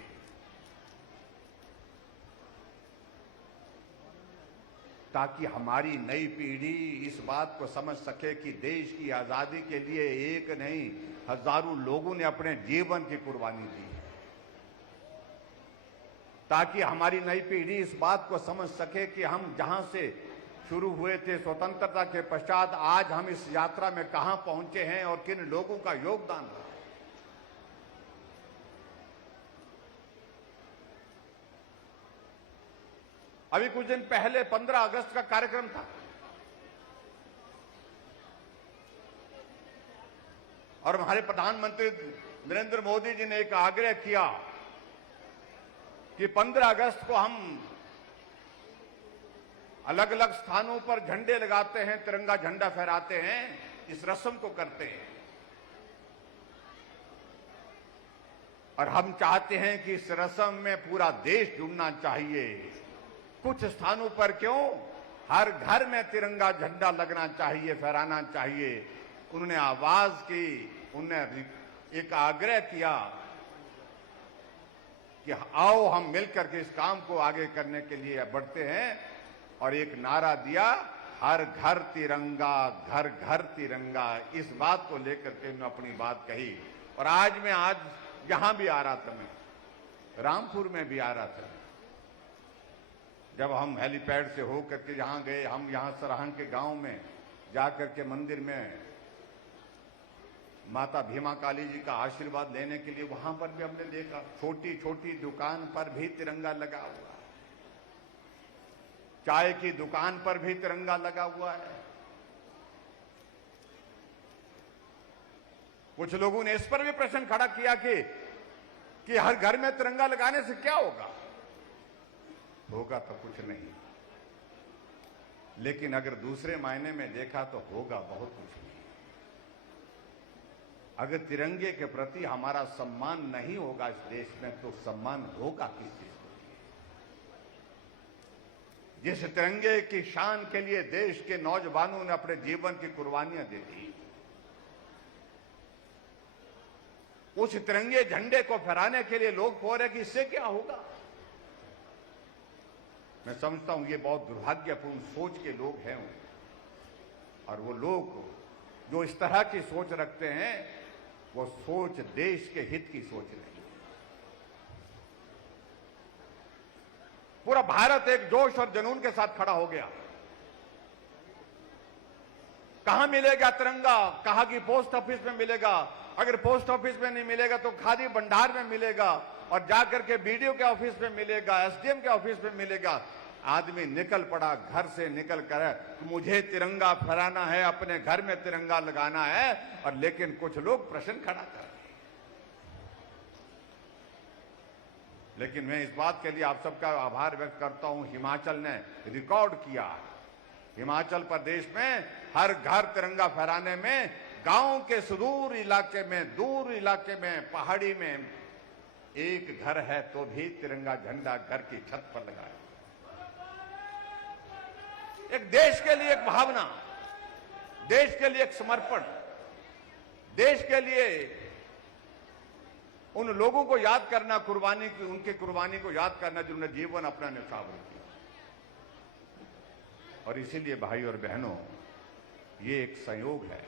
ताकि हमारी नई पीढ़ी इस बात को समझ सके कि देश की आजादी के लिए एक नहीं हजारों लोगों ने अपने जीवन की कुर्बानी दी, ताकि हमारी नई पीढ़ी इस बात को समझ सके कि हम जहां से शुरू हुए थे स्वतंत्रता के पश्चात, आज हम इस यात्रा में कहां पहुंचे हैं और किन लोगों का योगदान रहा। अभी कुछ दिन पहले 15 अगस्त का कार्यक्रम था और हमारे प्रधानमंत्री नरेंद्र मोदी जी ने एक आग्रह किया कि 15 अगस्त को हम अलग अलग स्थानों पर झंडे लगाते हैं, तिरंगा झंडा फहराते हैं, इस रस्म को करते हैं। और हम चाहते हैं कि इस रस्म में पूरा देश जुड़ना चाहिए। कुछ स्थानों पर क्यों, हर घर में तिरंगा झंडा लगना चाहिए, फहराना चाहिए। उन्होंने आवाज की, उन्होंने एक आग्रह किया कि आओ हम मिलकर के इस काम को आगे करने के लिए बढ़ते हैं, और एक नारा दिया, हर घर तिरंगा, घर घर तिरंगा। इस बात को लेकर के उन्होंने अपनी बात कही। और आज यहां भी आ रहा था मैं, रामपुर में भी आ रहा था। जब हम हेलीपैड से होकर के यहां गए, हम यहां सरहन के गांव में जाकर के मंदिर में माता भीमा काली जी का आशीर्वाद लेने के लिए, वहां पर भी हमने देखा छोटी छोटी दुकान पर भी तिरंगा लगा हुआ है, चाय की दुकान पर भी तिरंगा लगा हुआ है। कुछ लोगों ने इस पर भी प्रश्न खड़ा किया कि हर घर में तिरंगा लगाने से क्या होगा? होगा तो कुछ नहीं, लेकिन अगर दूसरे मायने में देखा तो होगा बहुत कुछ नहीं। अगर तिरंगे के प्रति हमारा सम्मान नहीं होगा इस देश में, तो सम्मान होगा किस चीज को? जिस तिरंगे की शान के लिए देश के नौजवानों ने अपने जीवन की कुर्बानियां दी थी, उस तिरंगे झंडे को फहराने के लिए लोग बोल रहे कि इससे क्या होगा? मैं समझता हूं ये बहुत दुर्भाग्यपूर्ण सोच के लोग हैं, और वो लोग जो इस तरह की सोच रखते हैं, वो सोच देश के हित की सोच नहीं। पूरा भारत एक जोश और जुनून के साथ खड़ा हो गया। कहां मिलेगा तिरंगा? कहा कि पोस्ट ऑफिस में मिलेगा, अगर पोस्ट ऑफिस में नहीं मिलेगा तो खादी भंडार में मिलेगा, और जाकर के बीडीओ के ऑफिस में मिलेगा, एसडीएम के ऑफिस में मिलेगा। आदमी निकल पड़ा घर से, निकल कर मुझे तिरंगा फहराना है, अपने घर में तिरंगा लगाना है। और लेकिन कुछ लोग प्रश्न खड़ा कर रहे। लेकिन मैं इस बात के लिए आप सबका आभार व्यक्त करता हूं, हिमाचल ने रिकॉर्ड किया। हिमाचल प्रदेश में हर घर तिरंगा फहराने में, गांव के सुदूर इलाके में, दूर इलाके में, पहाड़ी में एक घर है तो भी तिरंगा झंडा घर की छत पर लगाया। एक देश के लिए एक भावना, देश के लिए एक समर्पण, देश के लिए उन लोगों को याद करना, कुर्बानी की, उनके कुर्बानी को याद करना जिन्होंने जीवन अपना न्यौछावर किया। और इसीलिए भाई और बहनों, ये एक संयोग है,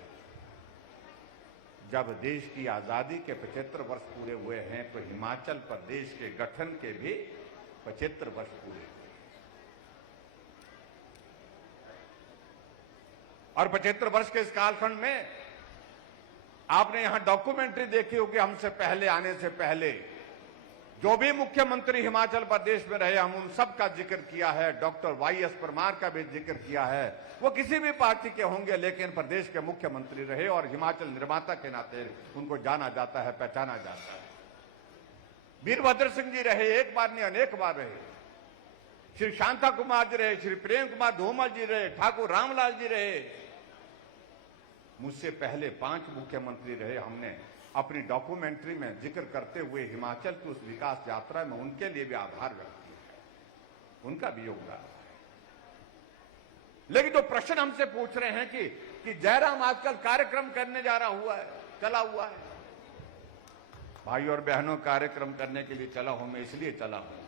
जब देश की आजादी के 75 वर्ष पूरे हुए हैं, तो हिमाचल प्रदेश के गठन के भी 75 वर्ष पूरे हुए। और 75 वर्ष के इस कालखंड में आपने यहां डॉक्यूमेंट्री देखी होगी, हमसे पहले आने से पहले जो भी मुख्यमंत्री हिमाचल प्रदेश में रहे, हम उन सब का जिक्र किया है। डॉक्टर वाईएस परमार का भी जिक्र किया है। वो किसी भी पार्टी के होंगे, लेकिन प्रदेश के मुख्यमंत्री रहे और हिमाचल निर्माता के नाते उनको जाना जाता है, पहचाना जाता है। वीरभद्र सिंह जी रहे, एक बार नहीं अनेक बार रहे। श्री शांता कुमार जी रहे, श्री प्रेम कुमार धूमल जी रहे, ठाकुर रामलाल जी रहे, मुझसे पहले 5 मुख्यमंत्री रहे। हमने अपनी डॉक्यूमेंट्री में जिक्र करते हुए हिमाचल की उस विकास यात्रा में उनके लिए भी आभार व्यक्त किया है, उनका भी योगदान है। लेकिन जो प्रश्न हमसे पूछ रहे हैं कि जयराम आजकल कार्यक्रम करने जा रहा हुआ है, चला हुआ है। भाई और बहनों, कार्यक्रम करने के लिए चला हूं मैं, इसलिए चला हूं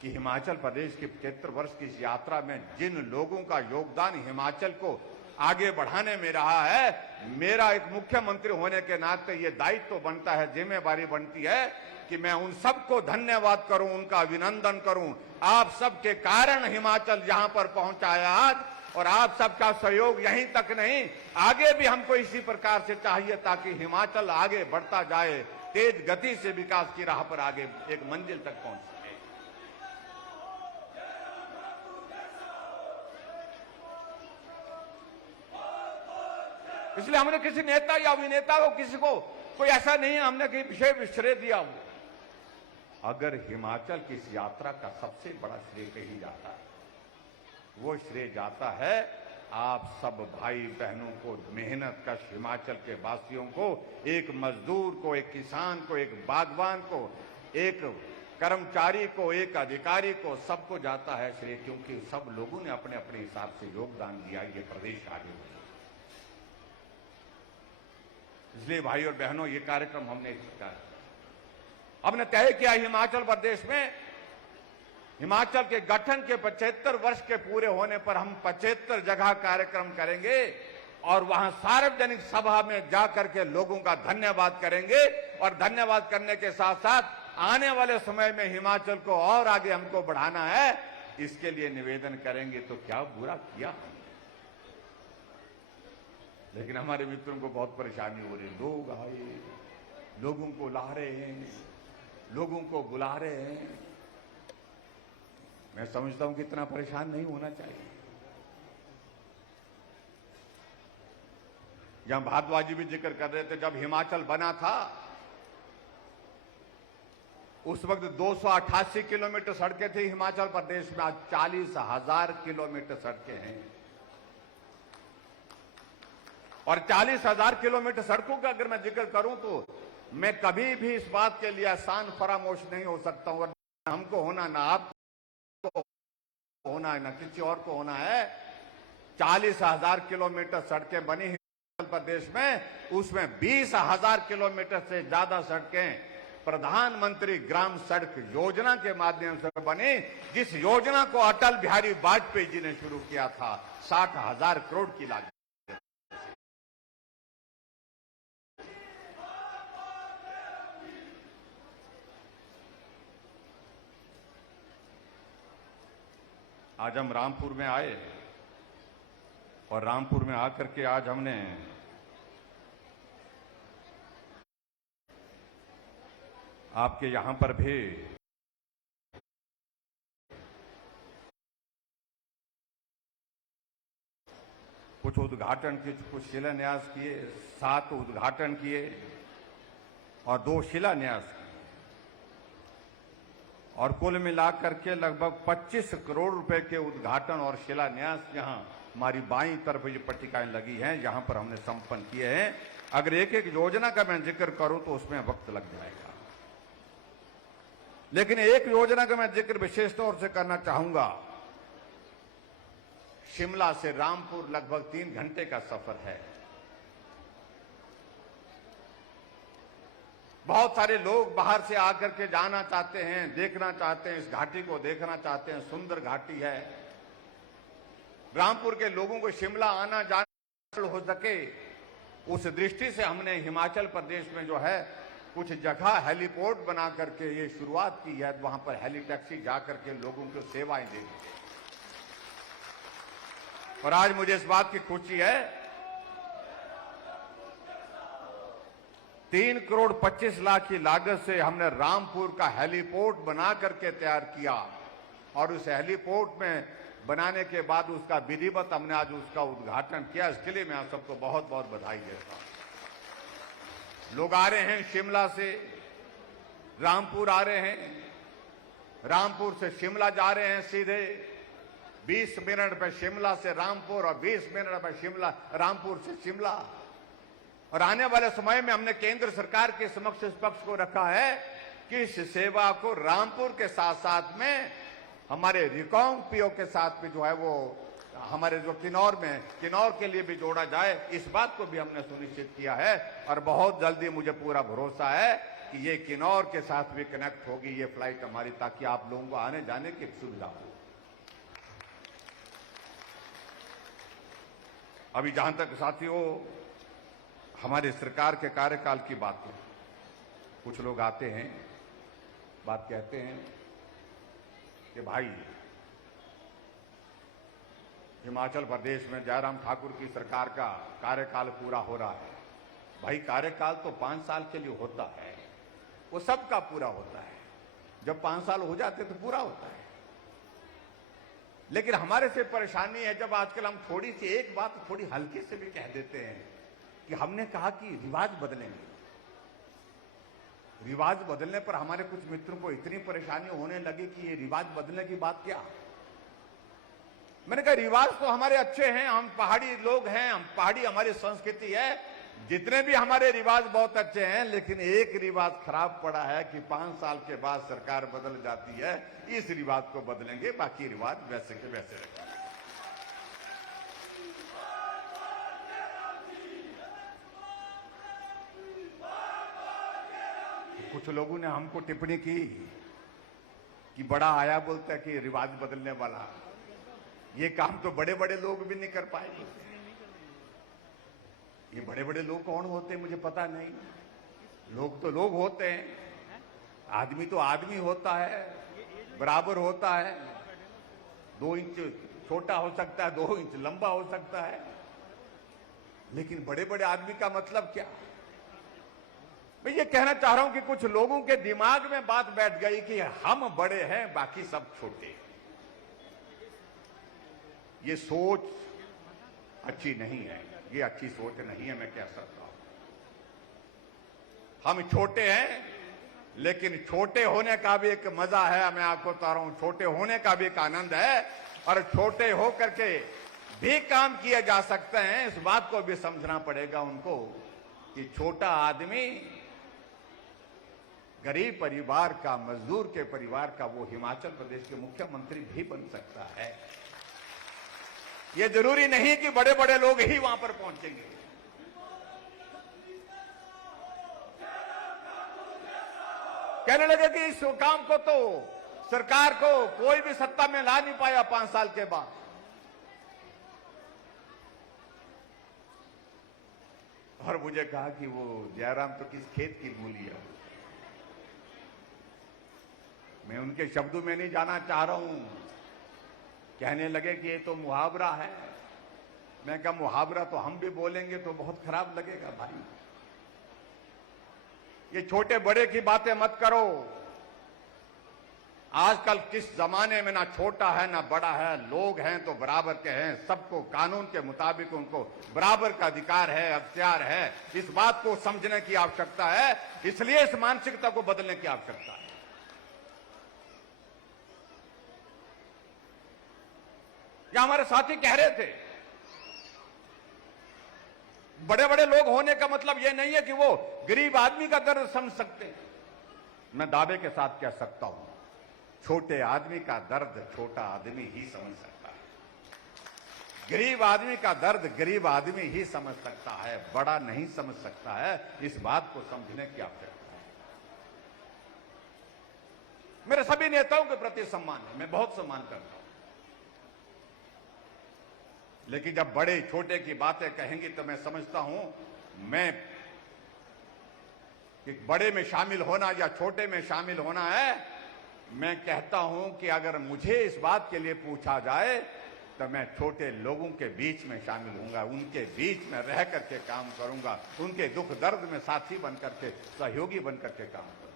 कि हिमाचल प्रदेश की 75 वर्ष की इस यात्रा में जिन लोगों का योगदान हिमाचल को आगे बढ़ाने में रहा है, मेरा एक मुख्यमंत्री होने के नाते ये दायित्व तो बनता है, जिम्मेवारी बनती है कि मैं उन सबको धन्यवाद करूं, उनका अभिनंदन करूं। आप सबके कारण हिमाचल यहां पर पहुंचा है आज, और आप सबका सहयोग यहीं तक नहीं, आगे भी हमको इसी प्रकार से चाहिए, ताकि हिमाचल आगे बढ़ता जाए, तेज गति से विकास की राह पर आगे एक मंजिल तक पहुंच सके। इसलिए हमने किसी नेता या अभिनेता को, किसी को कोई ऐसा नहीं है हमने कहीं विशेष श्रेय दिया हो। अगर हिमाचल की इस यात्रा का सबसे बड़ा श्रेय कहीं जाता है, वो श्रेय जाता है आप सब भाई बहनों को, मेहनत कश हिमाचल के वासियों को, एक मजदूर को, एक किसान को, एक बागवान को, एक कर्मचारी को, एक अधिकारी को, सबको जाता है श्रेय, क्योंकि सब लोगों ने अपने अपने हिसाब से योगदान दिया, ये प्रदेश आगे बढ़ा। इसलिए भाई और बहनों, ये कार्यक्रम हमने तय किया हिमाचल प्रदेश में हिमाचल के गठन के 75 वर्ष के पूरे होने पर हम 75 जगह कार्यक्रम करेंगे। और वहां सार्वजनिक सभा में जाकर के लोगों का धन्यवाद करेंगे और धन्यवाद करने के साथ साथ आने वाले समय में हिमाचल को और आगे हमको बढ़ाना है, इसके लिए निवेदन करेंगे। तो क्या बुरा किया, लेकिन हमारे मित्रों को बहुत परेशानी हो रही है। लोग आए, लोगों को ला रहे हैं, लोगों को बुला रहे हैं। मैं समझता हूं कि इतना परेशान नहीं होना चाहिए। जहां भारद्वाज जी भी जिक्र कर रहे थे, जब हिमाचल बना था उस वक्त 288 किलोमीटर सड़कें थी हिमाचल प्रदेश में। आज 40,000 किलोमीटर सड़कें हैं। और 40,000 किलोमीटर सड़कों का अगर मैं जिक्र करूं तो मैं कभी भी इस बात के लिए आसान फरामोश नहीं हो सकता हूं। हमको होना, ना आपको होना है, ना किसी और को होना है। 40,000 किलोमीटर सड़कें बनी हिमाचल प्रदेश में, उसमें 20,000 किलोमीटर से ज्यादा सड़कें प्रधानमंत्री ग्राम सड़क योजना के माध्यम से बनी, जिस योजना को अटल बिहारी वाजपेयी जी ने शुरू किया था 60,000 करोड़ की लागत। आज हम रामपुर में आए और रामपुर में आकर के आज हमने आपके यहां पर भी कुछ उद्घाटन किए, कुछ शिलान्यास किए, 7 उद्घाटन किए और 2 शिलान्यास किए और कुल मिलाकर के लगभग 25 करोड़ रुपए के उद्घाटन और शिलान्यास यहां हमारी बाईं तरफ ये पट्टिकाएं लगी हैं, यहां पर हमने संपन्न किए हैं। अगर एक एक योजना का मैं जिक्र करूं तो उसमें वक्त लग जाएगा, लेकिन एक योजना का मैं जिक्र विशेष तौर से करना चाहूंगा। शिमला से रामपुर लगभग 3 घंटे का सफर है। बहुत सारे लोग बाहर से आकर के जाना चाहते हैं, देखना चाहते हैं, इस घाटी को देखना चाहते हैं। सुंदर घाटी है। रामपुर के लोगों को शिमला आना जाना हो सके, उस दृष्टि से हमने हिमाचल प्रदेश में जो है कुछ जगह हेलीपोर्ट बना करके ये शुरुआत की है। वहां पर हेली टैक्सी जाकर के लोगों को सेवाएं देंगे। और आज मुझे इस बात की खुशी है, 3 करोड़ 25 लाख की लागत से हमने रामपुर का हेलीपोर्ट बना करके तैयार किया और उस हेलीपोर्ट में बनाने के बाद उसका विधिवत हमने आज उसका उद्घाटन किया। इसके लिए मैं आप सबको बहुत बहुत बधाई देता हूं। लोग आ रहे हैं शिमला से, रामपुर आ रहे हैं, रामपुर से शिमला जा रहे हैं सीधे। 20 मिनट में शिमला से रामपुर और 20 मिनट में शिमला रामपुर से शिमला। और आने वाले समय में हमने केंद्र सरकार के समक्ष इस पक्ष को रखा है कि इस सेवा को रामपुर के साथ साथ में हमारे रिकांगपिओ के साथ भी जो है वो हमारे जो किन्नौर में, किन्नौर के लिए भी जोड़ा जाए। इस बात को भी हमने सुनिश्चित किया है और बहुत जल्दी मुझे पूरा भरोसा है कि ये किन्नौर के साथ भी कनेक्ट होगी ये फ्लाइट हमारी, ताकि आप लोगों को आने जाने की सुविधा हो। अभी जहां तक साथियों हमारे सरकार के कार्यकाल की बात है, कुछ लोग आते हैं, बात कहते हैं कि भाई हिमाचल प्रदेश में जयराम ठाकुर की सरकार का कार्यकाल पूरा हो रहा है। भाई कार्यकाल तो 5 साल के लिए होता है, वो सबका पूरा होता है। जब 5 साल हो जाते तो पूरा होता है। लेकिन हमारे से परेशानी है जब आजकल हम थोड़ी सी एक बात थोड़ी हल्के से भी कह देते हैं कि हमने कहा कि रिवाज बदलेंगे। रिवाज बदलने पर हमारे कुछ मित्रों को इतनी परेशानी होने लगी कि ये रिवाज बदलने की बात क्या। मैंने कहा रिवाज तो हमारे अच्छे हैं, हम पहाड़ी लोग हैं, हम पहाड़ी हमारी संस्कृति है, जितने भी हमारे रिवाज बहुत अच्छे हैं। लेकिन एक रिवाज खराब पड़ा है कि 5 साल के बाद सरकार बदल जाती है, इस रिवाज को बदलेंगे, बाकी रिवाज वैसे के वैसे रहेंगे। कुछ लोगों ने हमको टिप्पणी की कि बड़ा आया बोलता है कि रिवाज बदलने वाला, ये काम तो बड़े बड़े लोग भी नहीं कर पाएंगे। ये बड़े बड़े लोग कौन होते हैं मुझे पता नहीं। लोग तो लोग होते हैं, आदमी तो आदमी होता है, बराबर होता है। 2 इंच छोटा हो सकता है, 2 इंच लंबा हो सकता है, लेकिन बड़े बड़े आदमी का मतलब क्या? मैं ये कहना चाह रहा हूं कि कुछ लोगों के दिमाग में बात बैठ गई कि हम बड़े हैं, बाकी सब छोटे हैं। ये सोच अच्छी नहीं है, ये अच्छी सोच नहीं है, मैं कह सकता हूं। हम छोटे हैं, लेकिन छोटे होने का भी एक मजा है। मैं आपको बता रहा हूं, छोटे होने का भी एक आनंद है, और छोटे होकर के भी काम किए जा सकते हैं। इस बात को भी समझना पड़ेगा उनको कि छोटा आदमी गरीब परिवार का, मजदूर के परिवार का, वो हिमाचल प्रदेश के मुख्यमंत्री भी बन सकता है। ये जरूरी नहीं कि बड़े बड़े लोग ही वहां पर पहुंचेंगे। कहने लगे कि इस काम को तो सरकार को कोई भी सत्ता में ला नहीं पाया 5 साल के बाद। और मुझे कहा कि वो जयराम तो किस खेत की मूली है। मैं उनके शब्दों में नहीं जाना चाह रहा हूं। कहने लगे कि ये तो मुहावरा है। मैं कहा मुहावरा तो हम भी बोलेंगे तो बहुत खराब लगेगा भाई। ये छोटे बड़े की बातें मत करो। आजकल किस जमाने में ना छोटा है ना बड़ा है, लोग हैं तो बराबर के हैं। सबको कानून के मुताबिक उनको बराबर का अधिकार है, अख्तियार है। इस बात को समझने की आवश्यकता है, इसलिए इस मानसिकता को बदलने की आवश्यकता है। या हमारे साथी कह रहे थे, बड़े बड़े लोग होने का मतलब यह नहीं है कि वो गरीब आदमी का दर्द समझ सकते हैं। मैं दावे के साथ कह सकता हूं, छोटे आदमी का दर्द छोटा आदमी ही समझ सकता है। गरीब आदमी का दर्द गरीब आदमी ही समझ सकता है, बड़ा नहीं समझ सकता है। इस बात को समझने की आवश्यकता है। मेरे सभी नेताओं के प्रति सम्मान है, मैं बहुत सम्मान करता हूं, लेकिन जब बड़े छोटे की बातें कहेंगे तो मैं समझता हूं, मैं कि बड़े में शामिल होना या छोटे में शामिल होना है। मैं कहता हूं कि अगर मुझे इस बात के लिए पूछा जाए तो मैं छोटे लोगों के बीच में शामिल होऊंगा, उनके बीच में रह करके काम करूंगा, उनके दुख दर्द में साथी बन करके, सहयोगी बन करके काम करूंगा।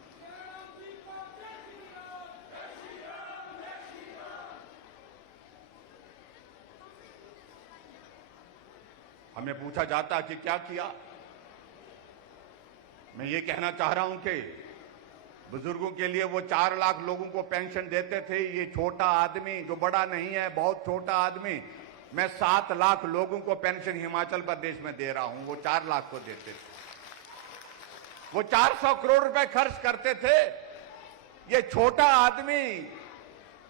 हमें पूछा जाता कि क्या किया। मैं ये कहना चाह रहा हूं कि बुजुर्गों के लिए वो 4 लाख लोगों को पेंशन देते थे। ये छोटा आदमी जो बड़ा नहीं है, बहुत छोटा आदमी, मैं 7 लाख लोगों को पेंशन हिमाचल प्रदेश में दे रहा हूं। वो 4 लाख को देते थे। वो 400 करोड़ रुपए खर्च करते थे। ये छोटा आदमी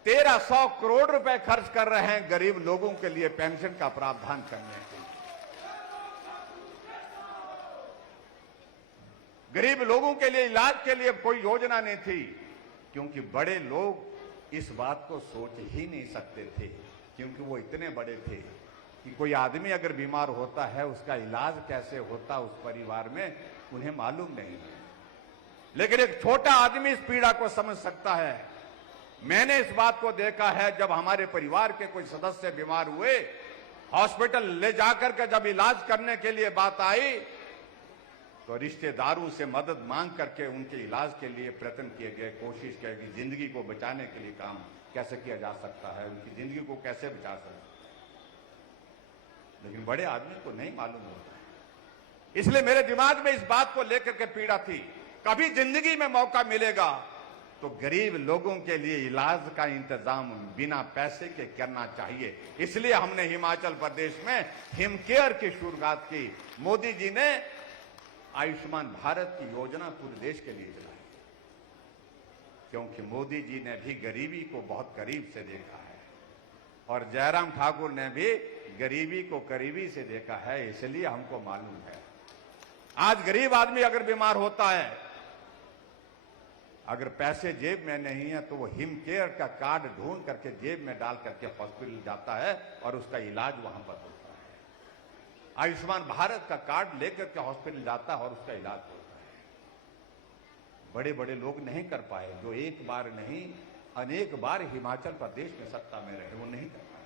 1300 करोड़ रुपए खर्च कर रहे हैं गरीब लोगों के लिए पेंशन का प्रावधान करने के लिए। गरीब लोगों के लिए इलाज के लिए कोई योजना नहीं थी, क्योंकि बड़े लोग इस बात को सोच ही नहीं सकते थे, क्योंकि वो इतने बड़े थे कि कोई आदमी अगर बीमार होता है उसका इलाज कैसे होता उस परिवार में उन्हें मालूम नहीं। लेकिन एक छोटा आदमी इस पीड़ा को समझ सकता है। मैंने इस बात को देखा है, जब हमारे परिवार के कोई सदस्य बीमार हुए, हॉस्पिटल ले जाकर के जब इलाज करने के लिए बात आई तो रिश्तेदारों से मदद मांग करके उनके इलाज के लिए प्रयत्न किए गए, कोशिश की गई, जिंदगी को बचाने के लिए काम कैसे किया जा सकता है, उनकी जिंदगी को कैसे बचा सकता है। लेकिन बड़े आदमी को नहीं मालूम होता है। इसलिए मेरे दिमाग में इस बात को लेकर के पीड़ा थी, कभी जिंदगी में मौका मिलेगा तो गरीब लोगों के लिए इलाज का इंतजाम बिना पैसे के करना चाहिए। इसलिए हमने हिमाचल प्रदेश में हिमकेयर की शुरुआत की। मोदी जी ने आयुष्मान भारत की योजना पूरे देश के लिए चलाई, क्योंकि मोदी जी ने भी गरीबी को बहुत करीब से देखा है और जयराम ठाकुर ने भी गरीबी को करीबी से देखा है। इसलिए हमको मालूम है। आज गरीब आदमी अगर बीमार होता है, अगर पैसे जेब में नहीं है तो वो हिमकेयर का कार्ड ढूंढ करके जेब में डाल करके हॉस्पिटल जाता है और उसका इलाज वहां पर होता है। आयुष्मान भारत का कार्ड लेकर के हॉस्पिटल जाता है और उसका इलाज होता है। बड़े बड़े लोग नहीं कर पाए, जो एक बार नहीं अनेक बार हिमाचल प्रदेश में सत्ता में रहे, वो नहीं कर पाए।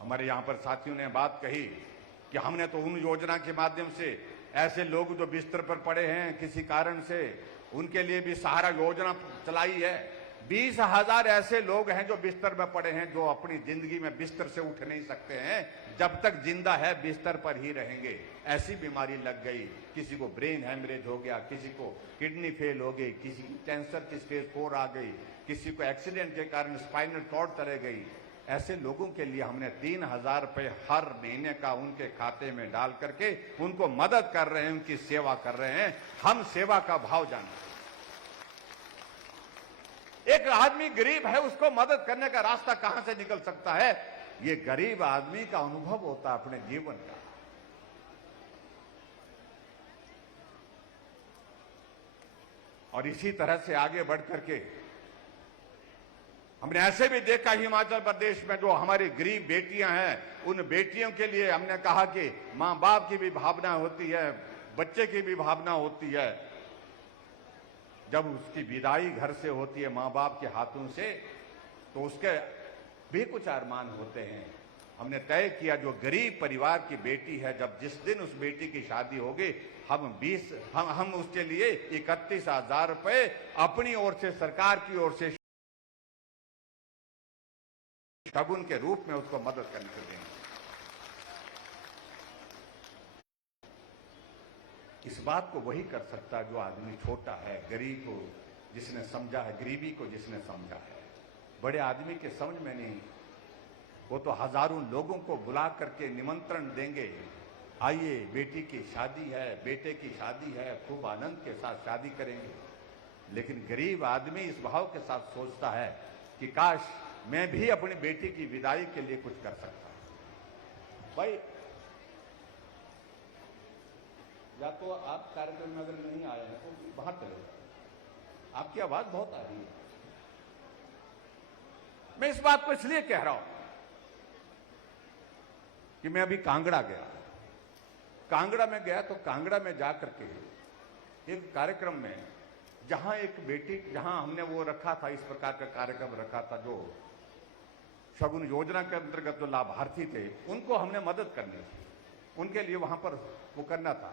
हमारे यहां पर साथियों ने बात कही कि हमने तो उन योजना के माध्यम से ऐसे लोग जो बिस्तर पर पड़े हैं किसी कारण से, उनके लिए भी सहारा योजना चलाई है। 20,000 ऐसे लोग हैं जो बिस्तर में पड़े हैं, जो अपनी जिंदगी में बिस्तर से उठ नहीं सकते हैं, जब तक जिंदा है बिस्तर पर ही रहेंगे। ऐसी बीमारी लग गई, किसी को ब्रेन हैमरेज हो गया, किसी को किडनी फेल हो गई, किसी को कैंसर की स्टेज 4 आ गई, किसी को एक्सीडेंट के कारण स्पाइनल कॉर्ड चले गई। ऐसे लोगों के लिए हमने 3,000 रुपए हर महीने का उनके खाते में डाल करके उनको मदद कर रहे हैं, उनकी सेवा कर रहे हैं। हम सेवा का भाव जानते हैं। एक आदमी गरीब है, उसको मदद करने का रास्ता कहां से निकल सकता है? ये गरीब आदमी का अनुभव होता है अपने जीवन का। और इसी तरह से आगे बढ़ करके हमने ऐसे भी देखा हिमाचल प्रदेश में जो हमारी गरीब बेटियां हैं, उन बेटियों के लिए हमने कहा कि मां बाप की भी भावना होती है, बच्चे की भी भावना होती है। जब उसकी विदाई घर से होती है मां बाप के हाथों से, तो उसके भी कुछ अरमान होते हैं। हमने तय किया जो गरीब परिवार की बेटी है, जब जिस दिन उस बेटी की शादी होगी, हम उसके लिए 31,000 रुपए अपनी ओर से, सरकार की ओर से शगुन के रूप में उसको मदद करने के देंगे। इस बात को वही कर सकता है जो आदमी छोटा है, गरीब को जिसने समझा है, गरीबी को जिसने समझा है। बड़े आदमी के समझ में नहीं, वो तो हजारों लोगों को बुला करके निमंत्रण देंगे, आइए बेटी की शादी है, बेटे की शादी है, खूब आनंद के साथ शादी करेंगे। लेकिन गरीब आदमी इस भाव के साथ सोचता है कि काश मैं भी अपनी बेटी की विदाई के लिए कुछ कर सकता हूं। भाई, या तो आप कार्यक्रम में अगर नहीं आए हैं तो बाहर चले जाए, आपकी आवाज बहुत आ रही है। मैं इस बात को इसलिए कह रहा हूं कि मैं अभी कांगड़ा गया। कांगड़ा में गया तो कांगड़ा में जाकर के एक कार्यक्रम में, जहां एक बेटी, जहां हमने वो रखा था, इस प्रकार का कार्यक्रम रखा था, जो शगुन योजना के अंतर्गत जो लाभार्थी थे उनको हमने मदद करनी थी, उनके लिए वहां पर वो करना था।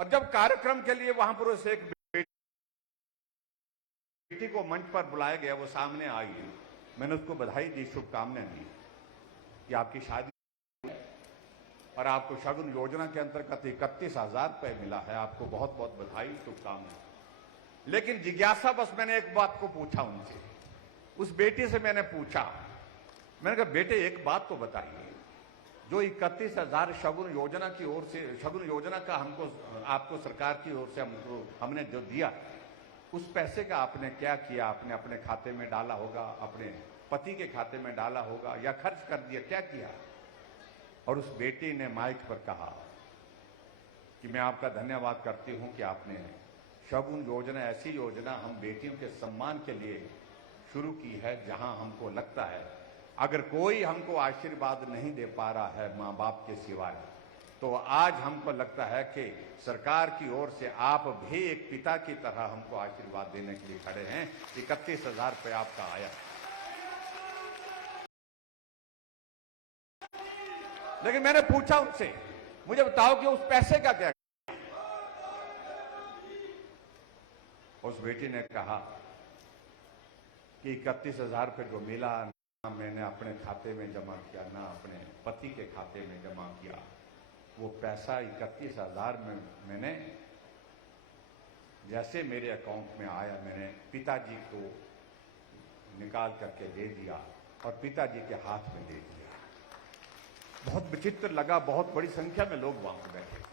और जब कार्यक्रम के लिए वहां पर उस एक बेटी को मंच पर बुलाया गया, वो सामने आई, मैंने उसको बधाई दी, शुभकामनाएं दी कि आपकी शादी और आपको शगुन योजना के अंतर्गत 31,000 रुपए मिला है, आपको बहुत बहुत बधाई, शुभकामनाएं। लेकिन जिज्ञासा बस मैंने एक बात को पूछा उनसे, उस बेटी से मैंने पूछा, मैंने कहा बेटे एक बात तो बताइए, जो 31,000 शगुन योजना की ओर से, शगुन योजना का हमको, आपको सरकार की ओर से हमने जो दिया, उस पैसे का आपने क्या किया? आपने अपने खाते में डाला होगा, अपने पति के खाते में डाला होगा, या खर्च कर दिया, क्या किया? और उस बेटी ने माइक पर कहा कि मैं आपका धन्यवाद करती हूं कि आपने शगुन योजना, ऐसी योजना हम बेटियों के सम्मान के लिए शुरू की है, जहां हमको लगता है अगर कोई हमको आशीर्वाद नहीं दे पा रहा है मां बाप के सिवाय, तो आज हमको लगता है कि सरकार की ओर से आप भी एक पिता की तरह हमको आशीर्वाद देने के लिए खड़े हैं। 31,000 रुपये आपका आया। लेकिन मैंने पूछा उनसे, मुझे बताओ कि उस पैसे का क्या? उस बेटी ने कहा कि 31,000 रुपये जो मिला, ना मैंने अपने खाते में जमा किया, ना अपने पति के खाते में जमा किया। वो पैसा 31,000 में मैंने, जैसे मेरे अकाउंट में आया, मैंने पिताजी को निकाल करके दे दिया और पिताजी के हाथ में दे दिया। बहुत विचित्र लगा, बहुत बड़ी संख्या में लोग वहां पर बैठे थे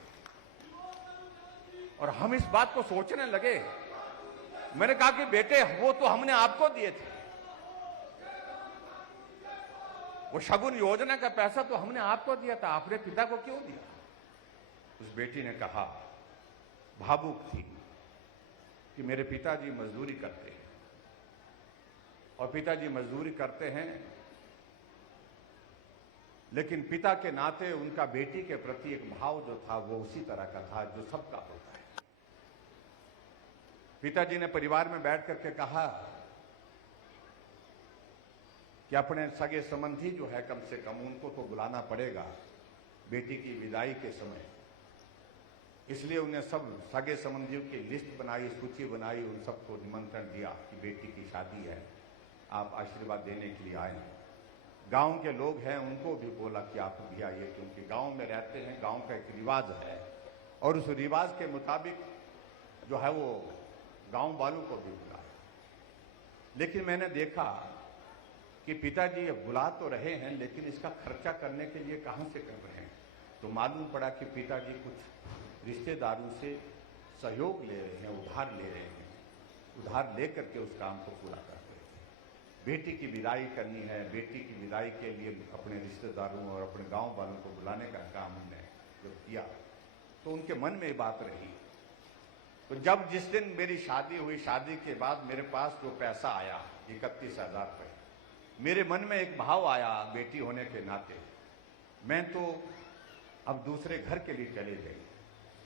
और हम इस बात को सोचने लगे। मैंने कहा कि बेटे, वो तो हमने आपको दिए थे, वो शगुन योजना का पैसा तो हमने आपको दिया था, आपने पिता को क्यों दिया? उस बेटी ने कहा, भावुक थी, कि मेरे पिताजी मजदूरी करते हैं और पिताजी मजदूरी करते हैं, लेकिन पिता के नाते उनका बेटी के प्रति एक भाव जो था वो उसी तरह का था जो सबका होता है। पिताजी ने परिवार में बैठ करके कहा कि अपने सगे संबंधी जो है कम से कम उनको तो बुलाना पड़ेगा बेटी की विदाई के समय। इसलिए उन्हें सब सगे संबंधियों की लिस्ट बनाई, सूची बनाई, उन सबको निमंत्रण दिया कि बेटी की शादी है, आप आशीर्वाद देने के लिए आए। गांव के लोग हैं उनको भी बोला कि आप भी आइए, क्योंकि गांव में रहते हैं, गांव का एक रिवाज है और उस रिवाज के मुताबिक जो है वो गांव वालों को भी बुलाया। लेकिन मैंने देखा कि पिताजी बुला तो रहे हैं लेकिन इसका खर्चा करने के लिए कहां से कर रहे हैं। तो मालूम पड़ा कि पिताजी कुछ रिश्तेदारों से सहयोग ले रहे हैं, उधार ले रहे हैं, उधार लेकर के उस काम को पूरा कर रहे हैं। बेटी की विदाई करनी है, बेटी की विदाई के लिए अपने रिश्तेदारों और अपने गांव वालों को बुलाने का काम उन्होंने जब किया तो उनके मन में ये बात रही। तो जब जिस दिन मेरी शादी हुई, शादी के बाद मेरे पास जो पैसा आया 31,000 रुपये, मेरे मन में एक भाव आया बेटी होने के नाते, मैं तो अब दूसरे घर के लिए चले गई,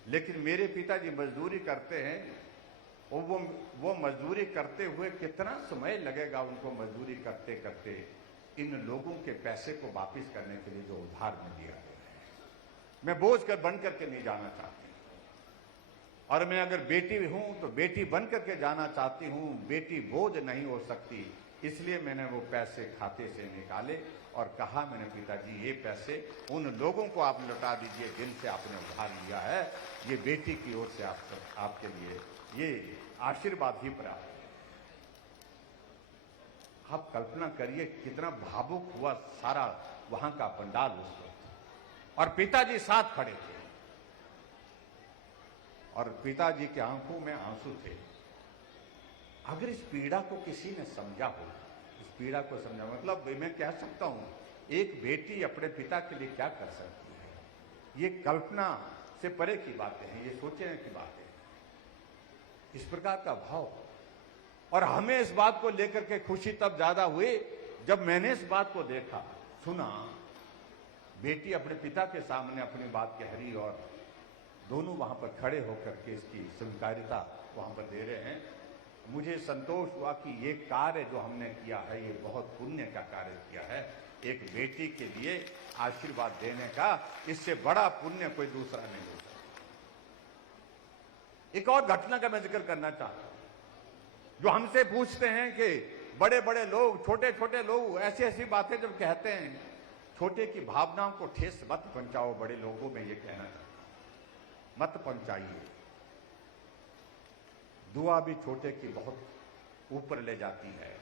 लेकिन मेरे पिताजी मजदूरी करते हैं और वो मजदूरी करते हुए कितना समय लगेगा उनको मजदूरी करते करते इन लोगों के पैसे को वापस करने के लिए जो उधार में दिया गया है। मैं बोझ कर बन करके नहीं जाना चाहती, और मैं अगर बेटी हूं तो बेटी बन करके जाना चाहती हूं, बेटी बोझ नहीं हो सकती। इसलिए मैंने वो पैसे खाते से निकाले और कहा, मैंने पिताजी ये पैसे उन लोगों को आप लौटा दीजिए जिनसे आपने उधार लिया है, ये बेटी की ओर से आपके लिए ये आशीर्वाद ही प्राप्त है। आप कल्पना करिए कितना भावुक हुआ सारा वहां का पंडाल उस वक्त, और पिताजी साथ खड़े थे और पिताजी के आंखों में आंसू थे। अगर इस पीड़ा को किसी ने समझा हो, इस पीड़ा को समझा, मतलब मैं कह सकता हूं एक बेटी अपने पिता के लिए क्या कर सकती है, ये कल्पना से परे की बातें हैं, ये सोचने की बातें हैं। इस प्रकार का भाव, और हमें इस बात को लेकर के खुशी तब ज्यादा हुई जब मैंने इस बात को देखा, सुना, बेटी अपने पिता के सामने अपनी बात कह रही और दोनों वहां पर खड़े होकर के इसकी स्वीकारिता वहां पर दे रहे हैं। मुझे संतोष हुआ कि ये कार्य जो हमने किया है ये बहुत पुण्य का कार्य किया है। एक बेटी के लिए आशीर्वाद देने का इससे बड़ा पुण्य कोई दूसरा नहीं हो सकता। एक और घटना का मैं जिक्र करना चाहता हूं। जो हमसे पूछते हैं कि बड़े बड़े लोग, छोटे छोटे लोग ऐसी ऐसी बातें जब कहते हैं, छोटे की भावनाओं को ठेस मत पहुंचाओ। बड़े लोगों में ये कहना चाहता हूं, मत पहुंचाइए। दुआ भी छोटे की बहुत ऊपर ले जाती है,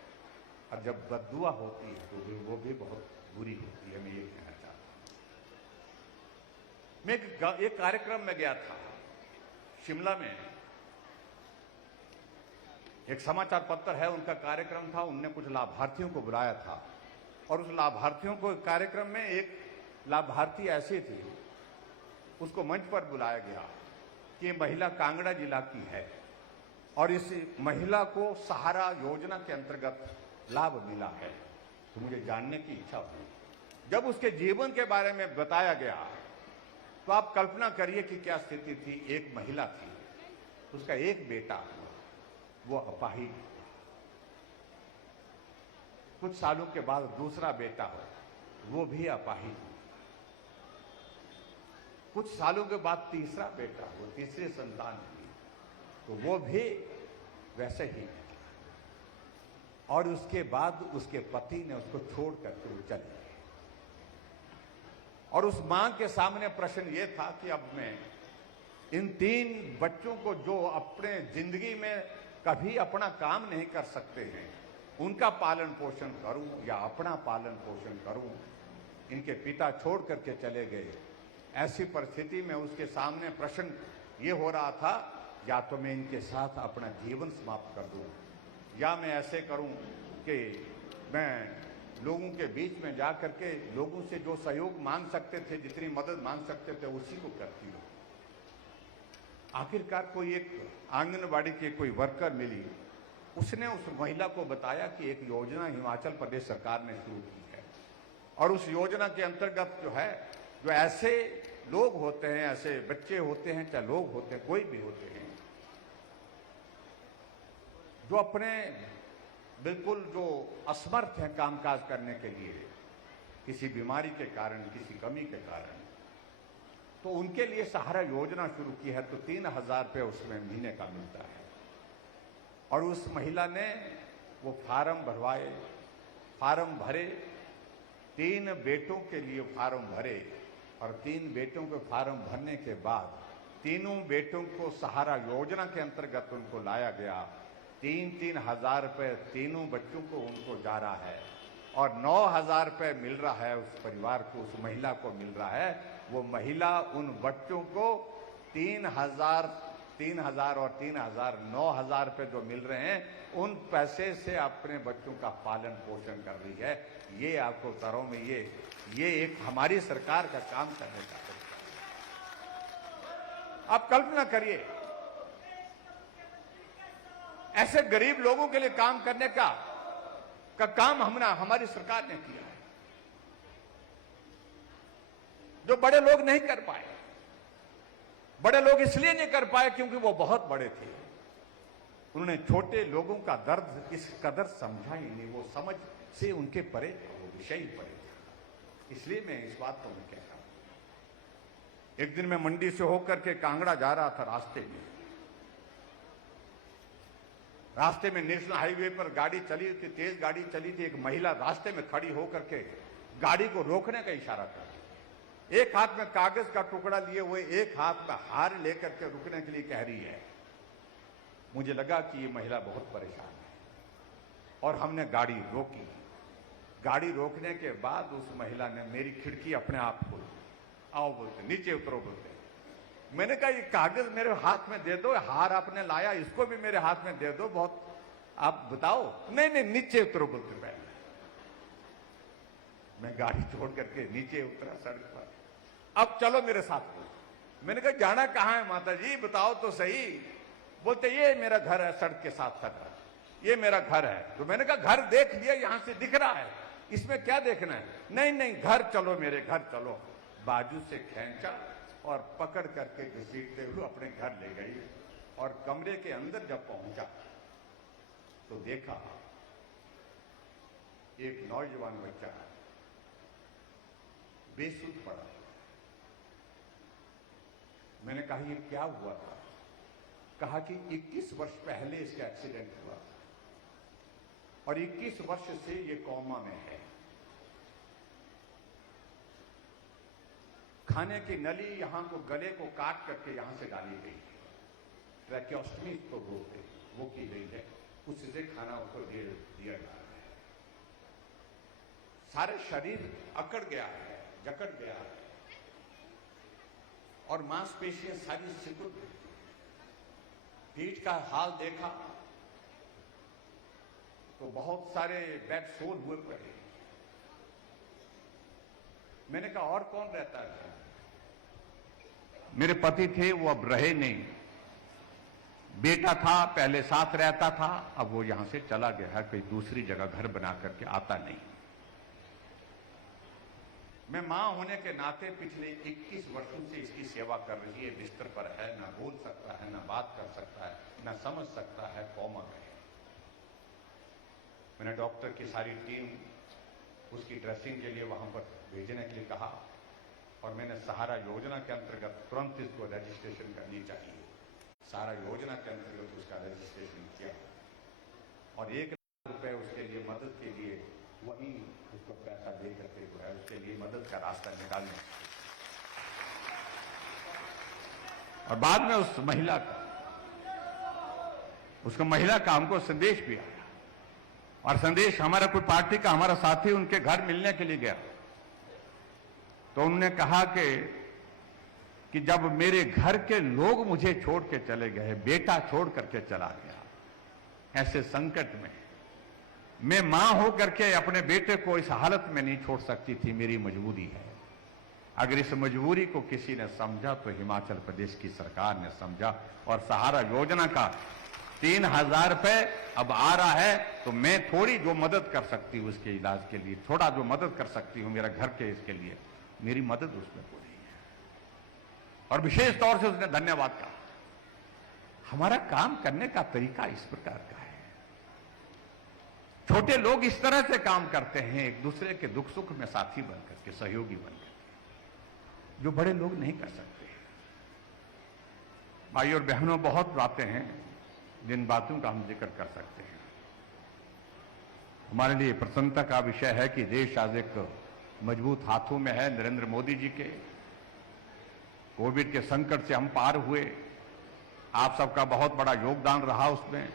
और जब बद्दुआ होती है तो वो भी बहुत बुरी होती है। मैं ये कहना चाहता हूं। मैं एक कार्यक्रम में गया था शिमला में, एक समाचार पत्र है उनका कार्यक्रम था, उनने कुछ लाभार्थियों को बुलाया था, और उस लाभार्थियों को कार्यक्रम में एक लाभार्थी ऐसी थी, उसको मंच पर बुलाया गया कि महिला कांगड़ा जिला की है और इस महिला को सहारा योजना के अंतर्गत लाभ मिला है। तो मुझे जानने की इच्छा हुई। जब उसके जीवन के बारे में बताया गया तो आप कल्पना करिए कि क्या स्थिति थी। एक महिला थी, उसका एक बेटा, वो अपाहिज, कुछ सालों के बाद दूसरा बेटा हो, वो भी अपाहिज, कुछ सालों के बाद तीसरा बेटा हो, तीसरी संतान हुई तो वो भी वैसे ही, और उसके बाद उसके पति ने उसको छोड़ करके वो चले गए। और उस मां के सामने प्रश्न ये था कि अब मैं इन 3 बच्चों को जो अपने जिंदगी में कभी अपना काम नहीं कर सकते हैं, उनका पालन पोषण करूं या अपना पालन पोषण करूं। इनके पिता छोड़ करके चले गए। ऐसी परिस्थिति में उसके सामने प्रश्न ये हो रहा था, या तो मैं इनके साथ अपना जीवन समाप्त कर दूं, या मैं ऐसे करूं कि मैं लोगों के बीच में जा करके लोगों से जो सहयोग मांग सकते थे, जितनी मदद मांग सकते थे, उसी को करती हूं। आखिरकार कोई एक आंगनबाड़ी की कोई वर्कर मिली उसने उस महिला को बताया कि एक योजना हिमाचल प्रदेश सरकार ने शुरू की है और उस योजना के अंतर्गत जो है, जो ऐसे लोग होते हैं, ऐसे बच्चे होते हैं, चाहे लोग होते हैं, कोई भी होते हैं, जो अपने बिल्कुल जो असमर्थ हैं कामकाज करने के लिए, किसी बीमारी के कारण, किसी कमी के कारण, तो उनके लिए सहारा योजना शुरू की है। तो 3,000 रुपये उसमें महीने का मिलता है। और उस महिला ने वो फार्म भरवाए, फार्म भरे, 3 बेटों के लिए फार्म भरे और 3 बेटों के फार्म भरने के बाद तीनों बेटों को सहारा योजना के अंतर्गत उनको लाया गया। 3-3 हजार रुपये तीनों बच्चों को उनको जा रहा है और 9,000 रुपये मिल रहा है उस परिवार को, उस महिला को मिल रहा है। वो महिला उन बच्चों को 3,000 और 3,000 9,000 रुपये जो मिल रहे हैं, उन पैसे से अपने बच्चों का पालन पोषण कर रही है। ये आपको घरों में ये एक हमारी सरकार का काम करने का तरीका है। आप कल्पना करिए, ऐसे गरीब लोगों के लिए काम करने का काम हमारी सरकार ने किया है, जो बड़े लोग नहीं कर पाए। बड़े लोग इसलिए नहीं कर पाए क्योंकि वो बहुत बड़े थे। उन्होंने छोटे लोगों का दर्द इस कदर समझा ही नहीं, वो समझ से उनके परे थे, वो विषय ही परे थे। इसलिए मैं इस बात को मैं कह रहा हूं। एक दिन मैं मंडी से होकर के कांगड़ा जा रहा था, रास्ते में नेशनल हाईवे पर गाड़ी चली थी, तेज गाड़ी चली थी। एक महिला रास्ते में खड़ी होकर के गाड़ी को रोकने का इशारा कर रही, एक हाथ में कागज का टुकड़ा लिए हुए, एक हाथ में हार लेकर के रुकने के लिए कह रही है। मुझे लगा कि ये महिला बहुत परेशान है और हमने गाड़ी रोकी। गाड़ी रोकने के बाद उस महिला ने मेरी खिड़की अपने आप खोली, आओ बोलते, नीचे उतरो बोलते। मैंने कहा ये कागज मेरे हाथ में दे दो, हार आपने लाया इसको भी मेरे हाथ में दे दो, बहुत आप बताओ। नहीं नीचे उतरो बोलते। मैं गाड़ी छोड़ करके नीचे उतरा सड़क पर, अब चलो मेरे साथ। मैंने कहा जाना कहां है माता जी, बताओ तो सही। बोलते ये मेरा घर है, सड़क के साथ खड़ा, ये मेरा घर है। तो मैंने कहा घर देख लिया, यहां से दिख रहा है, इसमें क्या देखना है। नहीं घर चलो, मेरे घर चलो। बाजू से खींचा और पकड़ करके घसीटते हुए अपने घर ले गई। और कमरे के अंदर जब पहुंचा तो देखा एक नौजवान बच्चा बेसुध पड़ा। मैंने कहा ये क्या हुआ था। कहा कि 21 वर्ष पहले इसका एक्सीडेंट हुआ और 21 वर्ष से ये कोमा में है। खाने की नली यहां को गले को काट करके यहां से डाली गई, ट्रैकियोस्टमी को बोलते, वो की गई है, उससे खाना उसको दिया जा रहा है। सारे शरीर अकड़ गया है, जकड़ गया है और मांसपेशियां सारी सिकुड़ गई। पीठ का हाल देखा तो बहुत सारे बेड सोल हुए पड़े। मैंने कहा और कौन रहता है। मेरे पति थे, वो अब रहे नहीं। बेटा था, पहले साथ रहता था, अब वो यहां से चला गया है, कोई दूसरी जगह घर बना करके आता नहीं। मैं मां होने के नाते पिछले 21 वर्षों से इसकी सेवा कर रही है। बिस्तर पर है, ना बोल सकता है, ना बात कर सकता है, ना समझ सकता है, कोमा में है। मैंने डॉक्टर की सारी टीम उसकी ड्रेसिंग के लिए वहां पर भेजने के लिए कहा और मैंने सहारा योजना के अंतर्गत तुरंत इसको रजिस्ट्रेशन करनी चाहिए। सहारा योजना के अंतर्गत उसका रजिस्ट्रेशन किया और 1 लाख रुपए उसके लिए मदद के लिए वही उसको पैसा दे करके जो है उसके लिए मदद का रास्ता निकालने। और बाद में उस महिला का हमको संदेश भी आया और संदेश हमारा कोई पार्टी का हमारा साथी उनके घर मिलने के लिए गया तो उन्होंने कहा कि जब मेरे घर के लोग मुझे छोड़ के चले गए, बेटा छोड़ करके चला गया, ऐसे संकट में मैं मां हो करके अपने बेटे को इस हालत में नहीं छोड़ सकती थी, मेरी मजबूरी है। अगर इस मजबूरी को किसी ने समझा तो हिमाचल प्रदेश की सरकार ने समझा और सहारा योजना का 3,000 रुपए अब आ रहा है, तो मैं थोड़ी जो मदद कर सकती हूं उसके इलाज के लिए, थोड़ा जो मदद कर सकती हूं मेरा घर के इसके लिए, मेरी मदद उसमें हो रही है। और विशेष तौर से उसने धन्यवाद कहा। हमारा काम करने का तरीका इस प्रकार का है। छोटे लोग इस तरह से काम करते हैं, एक दूसरे के दुख सुख में साथी बनकर के, सहयोगी बनकर के, जो बड़े लोग नहीं कर सकते। भाई और बहनों, बहुत बातें हैं जिन बातों का हम जिक्र कर सकते हैं। हमारे लिए प्रसन्नता का विषय है कि देश आज एक मजबूत हाथों में है नरेंद्र मोदी जी के। कोविड के संकट से हम पार हुए, आप सबका बहुत बड़ा योगदान रहा उसमें।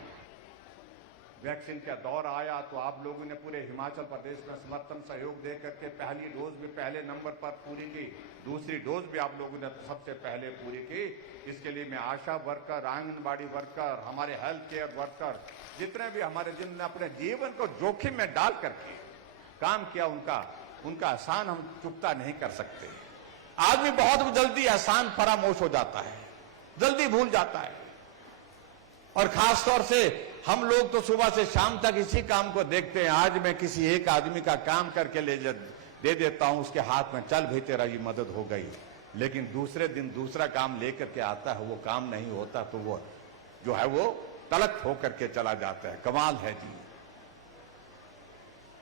वैक्सीन का दौर आया तो आप लोगों ने पूरे हिमाचल प्रदेश में समर्थन सहयोग दे करके पहली डोज भी पहले नंबर पर पूरी की, दूसरी डोज भी आप लोगों ने सबसे पहले पूरी की। इसके लिए मैं आशा वर्कर, आंगनबाड़ी वर्कर, हमारे हेल्थ केयर वर्कर, जितने भी हमारे जिन्होंने अपने जीवन को जोखिम में डाल करके काम किया, उनका एहसान हम चुकता नहीं कर सकते। आदमी बहुत जल्दी एहसान फरामोश हो जाता है, जल्दी भूल जाता है। और खासतौर से हम लोग तो सुबह से शाम तक इसी काम को देखते हैं। आज मैं किसी एक आदमी का काम करके दे देता हूं, उसके हाथ में, चल भाई तेरा ये मदद हो गई, लेकिन दूसरे दिन दूसरा काम लेकर के आता है, वो काम नहीं होता तो वो जो है वो तलक होकर के चला जाता है। कमाल है जी।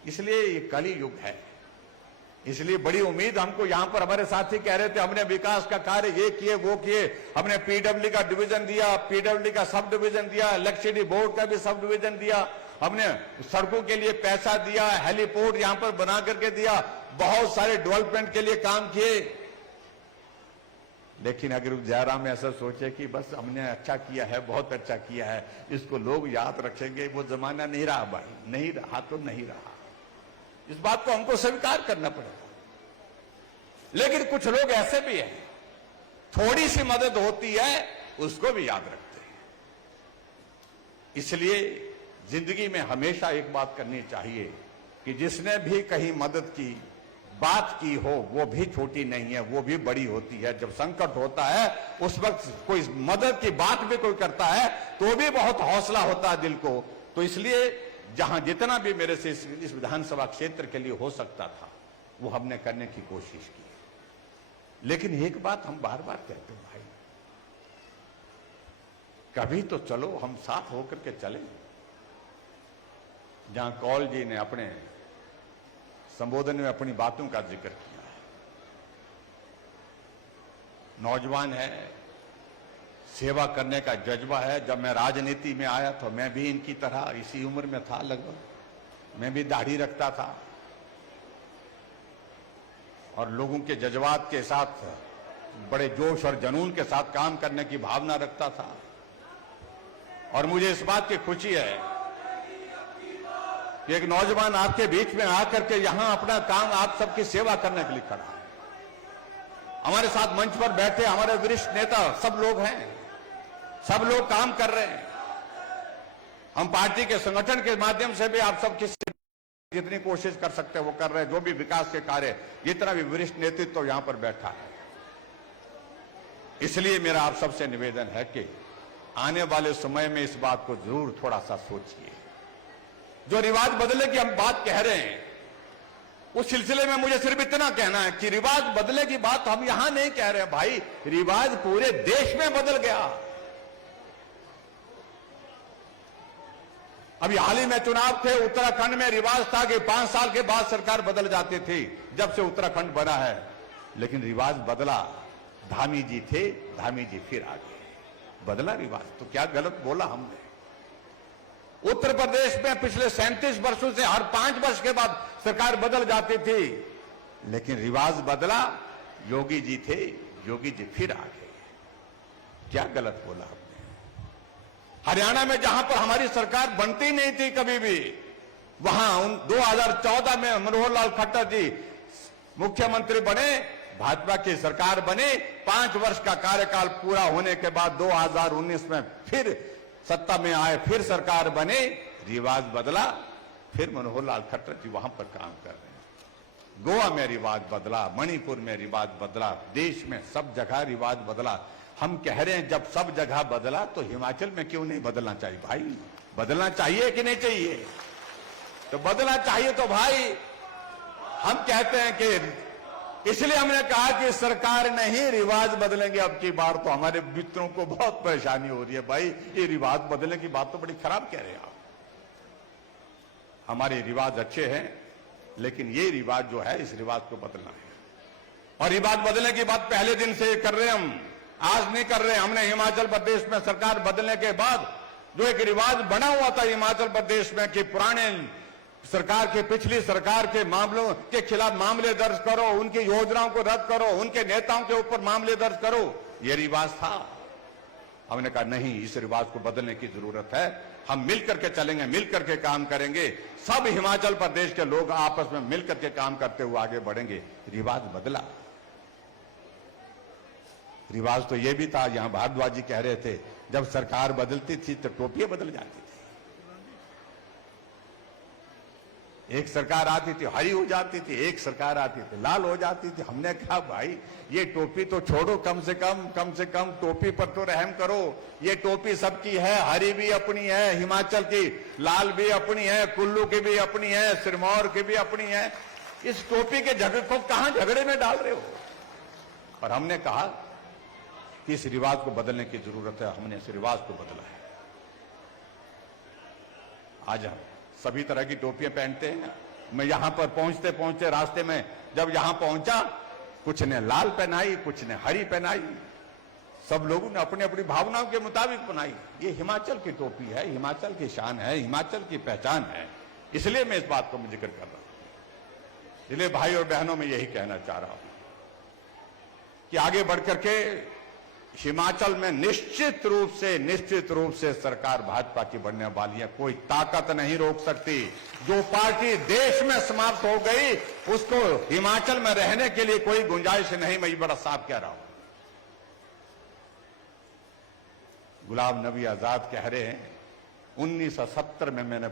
इसलिए ये कली युग है। इसलिए बड़ी उम्मीद हमको यहां पर हमारे साथी कह रहे थे, हमने विकास का कार्य ये किए वो किए, हमने पीडब्ल्यू का डिवीजन दिया, पीडब्ल्यू का सब डिवीजन दिया, इलेक्ट्रिसिटी बोर्ड का भी सब डिवीजन दिया, हमने सड़कों के लिए पैसा दिया, हेलीपोर्ट यहां पर बना करके दिया, बहुत सारे डेवलपमेंट के लिए काम किए। लेकिन अगर जयराम ऐसा सोचे कि बस हमने अच्छा किया है, बहुत अच्छा किया है, इसको लोग याद रखेंगे, वो जमाना नहीं रहा भाई, नहीं रहा तो नहीं रहा। इस बात को हमको स्वीकार करना पड़ेगा। लेकिन कुछ लोग ऐसे भी हैं, थोड़ी सी मदद होती है उसको भी याद रखते हैं। इसलिए जिंदगी में हमेशा एक बात करनी चाहिए कि जिसने भी कहीं मदद की बात की हो, वो भी छोटी नहीं है, वो भी बड़ी होती है। जब संकट होता है उस वक्त कोई मदद की बात भी कोई करता है तो भी बहुत हौसला होता है दिल को। तो इसलिए जहां जितना भी मेरे से इस विधानसभा क्षेत्र के लिए हो सकता था वो हमने करने की कोशिश की। लेकिन एक बात हम बार बार कहते हैं, भाई कभी तो चलो हम साथ होकर के चलें। जहां कौल जी ने अपने संबोधन में अपनी बातों का जिक्र किया, नौजवान है, सेवा करने का जज्बा है। जब मैं राजनीति में आया तो मैं भी इनकी तरह इसी उम्र में था लगभग, मैं भी दाढ़ी रखता था और लोगों के जज्बात के साथ बड़े जोश और जुनून के साथ काम करने की भावना रखता था। और मुझे इस बात की खुशी है कि एक नौजवान आपके बीच में आकर के यहां अपना काम, आप सबकी सेवा करने के लिए खड़ा है। हमारे साथ मंच पर बैठे हमारे वरिष्ठ नेता सब लोग हैं, सब लोग काम कर रहे हैं। हम पार्टी के संगठन के माध्यम से भी आप सबकी जितनी कोशिश कर सकते हैं वो कर रहे हैं। जो भी विकास के कार्य, जितना भी वरिष्ठ नेतृत्व तो यहां पर बैठा है। इसलिए मेरा आप सबसे निवेदन है कि आने वाले समय में इस बात को जरूर थोड़ा सा सोचिए। जो रिवाज बदले की हम बात कह रहे हैं, उस सिलसिले में मुझे सिर्फ इतना कहना है कि रिवाज बदले की बात हम यहां नहीं कह रहे हैं भाई, रिवाज पूरे देश में बदल गया। अभी हाल ही में चुनाव थे, उत्तराखंड में रिवाज था कि 5 साल के बाद सरकार बदल जाती थी, जब से उत्तराखंड बना है। लेकिन रिवाज बदला, धामी जी थे, धामी जी फिर आ गए, बदला रिवाज। तो क्या गलत बोला हमने? उत्तर प्रदेश में पिछले 37 वर्षों से हर 5 वर्ष के बाद सरकार बदल जाती थी, लेकिन रिवाज बदला। योगी जी थे, योगी जी फिर आ गए, क्या गलत बोला हमने? हरियाणा में जहां पर हमारी सरकार बनती नहीं थी कभी भी, वहां 2014 में मनोहर लाल खट्टर जी मुख्यमंत्री बने, भाजपा की सरकार बने। 5 वर्ष का कार्यकाल पूरा होने के बाद 2019 में फिर सत्ता में आए, फिर सरकार बने, रिवाज बदला, फिर मनोहर लाल खट्टर जी वहां पर काम कर रहे हैं। गोवा में रिवाज बदला, मणिपुर में रिवाज बदला, देश में सब जगह रिवाज बदला। हम कह रहे हैं जब सब जगह बदला तो हिमाचल में क्यों नहीं बदलना चाहिए भाई? बदलना चाहिए कि नहीं चाहिए? तो बदलना चाहिए तो भाई हम कहते हैं कि इसलिए हमने कहा कि सरकार नहीं रिवाज बदलेंगे अब की बार। तो हमारे मित्रों को बहुत परेशानी हो रही है भाई, ये रिवाज बदलने की बात तो बड़ी खराब कह रहे हैं आप। हमारे रिवाज अच्छे हैं, लेकिन ये रिवाज जो है इस रिवाज को बदलना है। और रिवाज बदलने की बात पहले दिन से कर रहे हैं हम, आज नहीं कर रहे। हमने हिमाचल प्रदेश में सरकार बदलने के बाद जो एक रिवाज बना हुआ था हिमाचल प्रदेश में कि पुराने सरकार के, पिछली सरकार के मामलों के खिलाफ मामले दर्ज करो, उनकी योजनाओं को रद्द करो, उनके नेताओं के ऊपर मामले दर्ज करो, यह रिवाज था। हमने कहा नहीं, इस रिवाज को बदलने की जरूरत है। हम मिलकर के चलेंगे, मिलकर के काम करेंगे। सब हिमाचल प्रदेश के लोग आपस में मिलकर के काम करते हुए आगे बढ़ेंगे। रिवाज बदला। रिवाज तो यह भी था, यहां भारद्वाज जी कह रहे थे जब सरकार बदलती थी तो टोपियां बदल जाती थी। एक सरकार आती थी हरी हो जाती थी, एक सरकार आती थी लाल हो जाती थी। हमने कहा भाई ये टोपी तो छोड़ो, कम से कम टोपी पर तो रहम करो। ये टोपी सबकी है, हरी भी अपनी है हिमाचल की, लाल भी अपनी है, कुल्लू की भी अपनी है, सिरमौर की भी अपनी है। इस टोपी के झगड़े को कहां झगड़े में डाल रहे हो? और हमने कहा कि इस रिवाज को बदलने की जरूरत है। हमने इस रिवाज को बदला है। आज हम सभी तरह की टोपियां पहनते हैं। मैं यहां पर पहुंचते पहुंचते रास्ते में जब यहां पहुंचा, कुछ ने लाल पहनाई, कुछ ने हरी पहनाई। सब लोगों ने अपनी अपनी भावनाओं के मुताबिक बनाई। ये हिमाचल की टोपी है, हिमाचल की शान है, हिमाचल की पहचान है। इसलिए मैं इस बात को मैं जिक्र कर रहा हूं। इसलिए भाई और बहनों में यही कहना चाह रहा हूं कि आगे बढ़कर के हिमाचल में निश्चित रूप से सरकार भाजपा की बनने वाली है। कोई ताकत नहीं रोक सकती। जो पार्टी देश में समाप्त हो गई उसको हिमाचल में रहने के लिए कोई गुंजाइश नहीं। मैं ये बड़ा साफ कह रहा हूं। गुलाम नबी आजाद कह रहे हैं 1970 में मैंने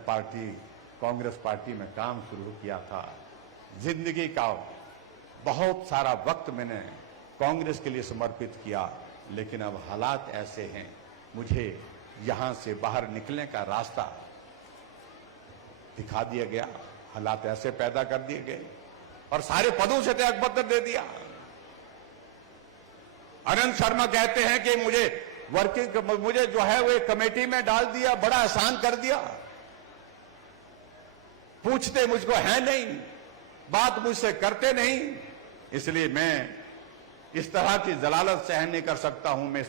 कांग्रेस पार्टी में काम शुरू किया था। जिंदगी का बहुत सारा वक्त मैंने कांग्रेस के लिए समर्पित किया, लेकिन अब हालात ऐसे हैं, मुझे यहां से बाहर निकलने का रास्ता दिखा दिया गया। हालात ऐसे पैदा कर दिए गए और सारे पदों से त्यागपत्र दे दिया। अनंत शर्मा कहते हैं कि मुझे जो है वो एक कमेटी में डाल दिया, बड़ा आसान कर दिया। पूछते मुझको है नहीं, बात मुझसे करते नहीं, इसलिए मैं इस तरह की जलालत सहन नहीं कर सकता हूं। मैं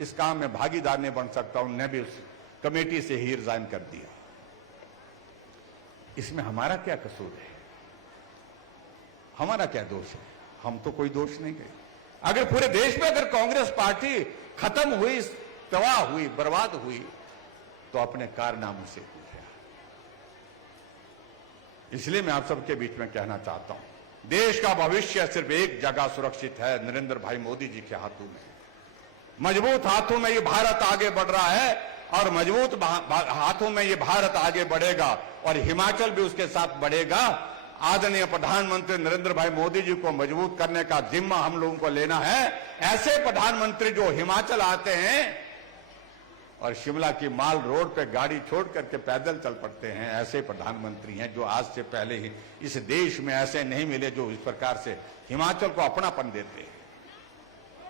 इस काम में भागीदार नहीं बन सकता हूं। ने भी उस कमेटी से ही रिजाइन कर दिया। इसमें हमारा क्या कसूर है? हमारा क्या दोष है? हम तो कोई दोष नहीं गए। अगर पूरे देश में अगर कांग्रेस पार्टी खत्म हुई, तबाह हुई, बर्बाद हुई, तो अपने कारनामों से पूछे। इसलिए मैं आप सबके बीच में कहना चाहता हूं, देश का भविष्य सिर्फ एक जगह सुरक्षित है, नरेंद्र भाई मोदी जी के हाथों में। मजबूत हाथों में ये भारत आगे बढ़ रहा है और मजबूत हाथों में ये भारत आगे बढ़ेगा और हिमाचल भी उसके साथ बढ़ेगा। आदरणीय प्रधानमंत्री नरेंद्र भाई मोदी जी को मजबूत करने का जिम्मा हम लोगों को लेना है। ऐसे प्रधानमंत्री जो हिमाचल आते हैं और शिमला की माल रोड पे गाड़ी छोड़ करके पैदल चल पड़ते हैं, ऐसे प्रधानमंत्री हैं जो आज से पहले ही इस देश में ऐसे नहीं मिले जो इस प्रकार से हिमाचल को अपनापन देते हैं।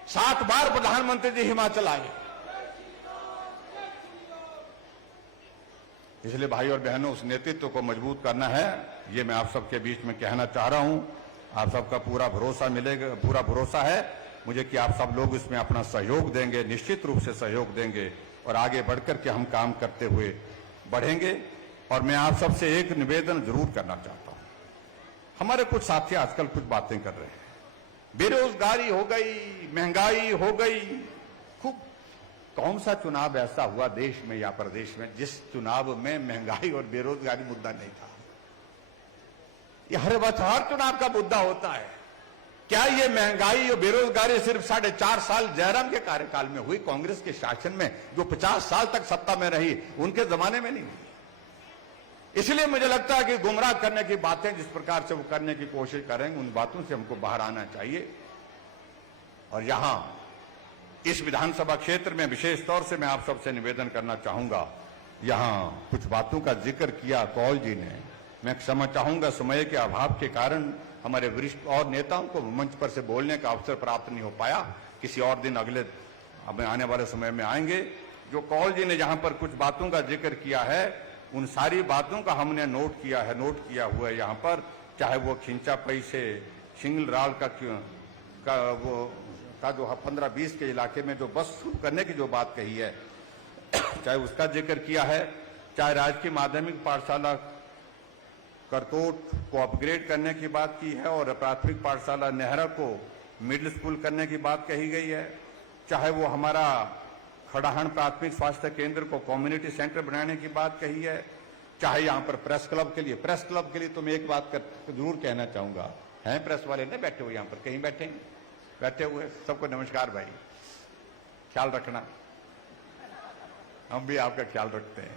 7 बार प्रधानमंत्री जी हिमाचल आए। इसलिए भाई और बहनों, उस नेतृत्व को मजबूत करना है, ये मैं आप सबके बीच में कहना चाह रहा हूं। आप सबका पूरा भरोसा मिलेगा, पूरा भरोसा है मुझे कि आप सब लोग इसमें अपना सहयोग देंगे, निश्चित रूप से सहयोग देंगे और आगे बढ़कर के हम काम करते हुए बढ़ेंगे। और मैं आप सबसे एक निवेदन जरूर करना चाहता हूं। हमारे कुछ साथी आजकल कुछ बातें कर रहे हैं, बेरोजगारी हो गई, महंगाई हो गई। खूब कौन सा चुनाव ऐसा हुआ देश में या प्रदेश में जिस चुनाव में महंगाई और बेरोजगारी मुद्दा नहीं था? ये हर चुनाव का मुद्दा होता है। क्या ये महंगाई और बेरोजगारी सिर्फ 4.5 साल जयराम के कार्यकाल में हुई? कांग्रेस के शासन में जो 50 साल तक सत्ता में रही उनके जमाने में नहीं हुई। इसलिए मुझे लगता है कि गुमराह करने की बातें जिस प्रकार से वो करने की कोशिश करेंगे, उन बातों से हमको बाहर आना चाहिए। और यहां इस विधानसभा क्षेत्र में विशेष तौर से मैं आप सबसे निवेदन करना चाहूंगा, यहां कुछ बातों का जिक्र किया कौल जी ने। मैं क्षमा चाहूंगा, समय के अभाव के कारण हमारे वरिष्ठ और नेताओं को मंच पर से बोलने का अवसर प्राप्त नहीं हो पाया। किसी और दिन अगले आने वाले समय में आएंगे। जो कौल जी ने जहां पर कुछ बातों का जिक्र किया है, उन सारी बातों का हमने नोट किया हुआ है यहाँ पर। चाहे वो खिंचा पई से सिंगल राल का जो 15-20 के इलाके में जो बस शुरू करने की जो बात कही है, चाहे उसका जिक्र किया है, चाहे राजकीय माध्यमिक पाठशाला करतोट को अपग्रेड करने की बात की है और प्राथमिक पाठशाला नेहरा को मिडिल स्कूल करने की बात कही गई है, चाहे वो हमारा खड़ाहण प्राथमिक स्वास्थ्य केंद्र को कम्युनिटी सेंटर बनाने की बात कही है, चाहे यहाँ पर प्रेस क्लब के लिए तो मैं एक बात जरूर कहना चाहूंगा। हैं प्रेस वाले ना बैठे हुए यहाँ पर, कहीं बैठे हुए, सबको नमस्कार भाई, ख्याल रखना, हम भी आपका ख्याल रखते हैं।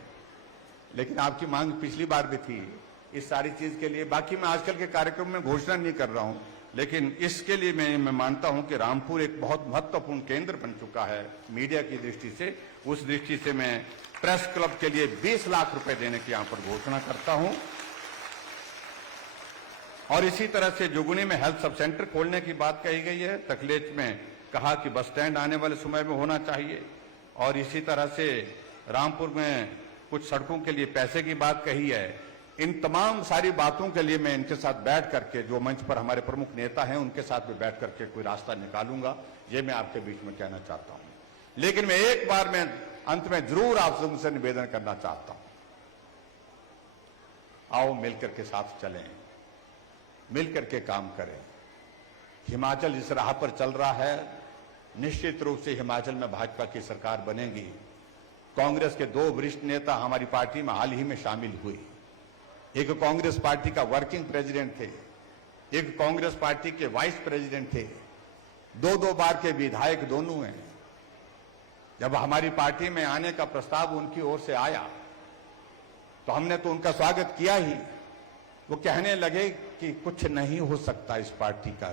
लेकिन आपकी मांग पिछली बार भी थी इस सारी चीज के लिए। बाकी मैं आजकल के कार्यक्रम में घोषणा नहीं कर रहा हूं, लेकिन इसके लिए मैं मानता हूं कि रामपुर एक बहुत महत्वपूर्ण केंद्र बन चुका है मीडिया की दृष्टि से। उस दृष्टि से मैं प्रेस क्लब के लिए 20 लाख रुपए देने की यहां पर घोषणा करता हूं। और इसी तरह से जुगुनी में हेल्थ सब सेंटर खोलने की बात कही गई है। तकलेच में कहा कि बस स्टैंड आने वाले समय में होना चाहिए। और इसी तरह से रामपुर में कुछ सड़कों के लिए पैसे की बात कही है। इन तमाम सारी बातों के लिए मैं इनके साथ बैठ करके, जो मंच पर हमारे प्रमुख नेता हैं उनके साथ भी बैठ करके कोई रास्ता निकालूंगा, ये मैं आपके बीच में कहना चाहता हूं। लेकिन मैं एक बार मैं अंत में जरूर आप सबसे निवेदन करना चाहता हूं, आओ मिलकर के साथ चलें, मिलकर के काम करें। हिमाचल जिस राह पर चल रहा है, निश्चित रूप से हिमाचल में भाजपा की सरकार बनेगी। कांग्रेस के 2 वरिष्ठ नेता हमारी पार्टी में हाल ही में शामिल हुए। एक कांग्रेस पार्टी का वर्किंग प्रेसिडेंट थे, एक कांग्रेस पार्टी के वाइस प्रेसिडेंट थे, 2 बार के विधायक दोनों हैं। जब हमारी पार्टी में आने का प्रस्ताव उनकी ओर से आया तो हमने तो उनका स्वागत किया ही। वो कहने लगे कि कुछ नहीं हो सकता इस पार्टी का,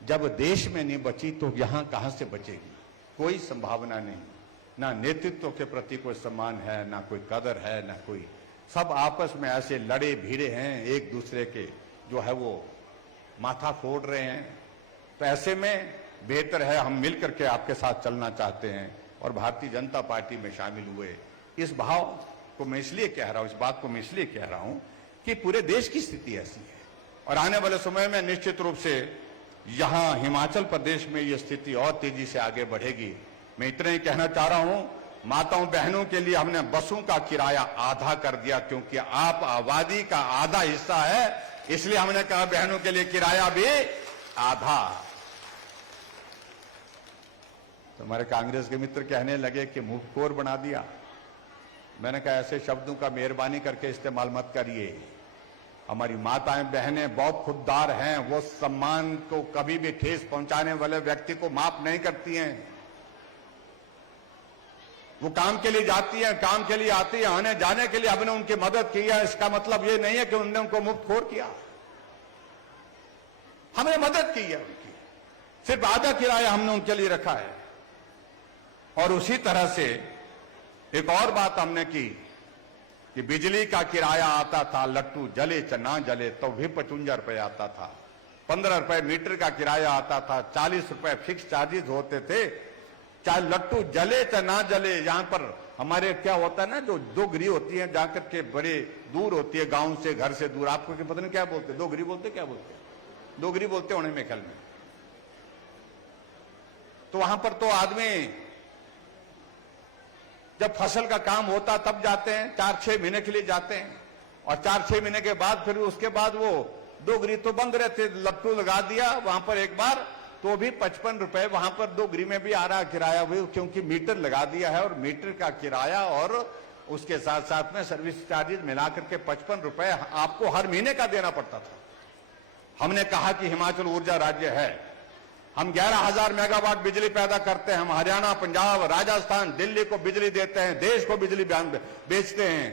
जब देश में नहीं बची तो यहां कहां से बचेगी, कोई संभावना नहीं, ना नेतृत्व के प्रति कोई सम्मान है, ना कोई कदर है, ना कोई, सब आपस में ऐसे लड़े भिड़े हैं, एक दूसरे के जो है वो माथा फोड़ रहे हैं। तो ऐसे में बेहतर है हम मिलकर के आपके साथ चलना चाहते हैं और भारतीय जनता पार्टी में शामिल हुए। इस भाव को मैं इसलिए कह रहा हूं, इस बात को मैं इसलिए कह रहा हूं कि पूरे देश की स्थिति ऐसी है और आने वाले समय में निश्चित रूप से यहां हिमाचल प्रदेश में ये स्थिति और तेजी से आगे बढ़ेगी। मैं इतना ही कहना चाह रहा हूं, माताओं बहनों के लिए हमने बसों का किराया आधा कर दिया, क्योंकि आप आबादी का आधा हिस्सा है, इसलिए हमने कहा बहनों के लिए किराया भी आधा। तो हमारे कांग्रेस के मित्र कहने लगे कि मुफ्तखोर बना दिया। मैंने कहा ऐसे शब्दों का मेहरबानी करके इस्तेमाल मत करिए। हमारी माताएं बहनें बहुत खुददार हैं, वो सम्मान को कभी भी ठेस पहुंचाने वाले व्यक्ति को माफ नहीं करती हैं। वो काम के लिए जाती है, काम के लिए आती है, आने जाने के लिए हमने उनकी मदद की है। इसका मतलब ये नहीं है कि उन्होंने उनको मुफ्तखोर किया, हमने मदद की है उनकी, सिर्फ आधा किराया हमने उनके लिए रखा है। और उसी तरह से एक और बात हमने की कि बिजली का किराया आता था, लट्टू जले च ना जले तो भी 55 रुपए आता था, 15 रुपए मीटर का किराया आता था, 40 रुपए फिक्स चार्जेस होते थे, चाहे लट्टू जले चाहे ना जले। यहां पर हमारे क्या होता है ना, जो 2 गिरी होती है जाकर के बड़े दूर होती है, गांव से, घर से दूर, आपको क्या पता नहीं क्या बोलते, 2 गिरी बोलते, क्या बोलते, 2 गिरी बोलते होने में ख्याल में। तो वहां पर तो आदमी जब फसल का काम होता तब जाते हैं, 4-6 महीने के लिए जाते हैं, और 4-6 महीने के बाद फिर उसके बाद वो 2 गिरी तो बंद रहते, लट्टू लगा दिया वहां पर एक बार, तो भी 55 रुपए वहां पर 2 गिरी में भी आ रहा किराया, भी क्योंकि मीटर लगा दिया है। और मीटर का किराया और उसके साथ साथ में सर्विस चार्जेस मिलाकर के 55 रुपए आपको हर महीने का देना पड़ता था। हमने कहा कि हिमाचल ऊर्जा राज्य है, हम 11,000 मेगावाट बिजली पैदा करते हैं, हम हरियाणा, पंजाब, राजस्थान, दिल्ली को बिजली देते हैं, देश को बिजली बेचते हैं,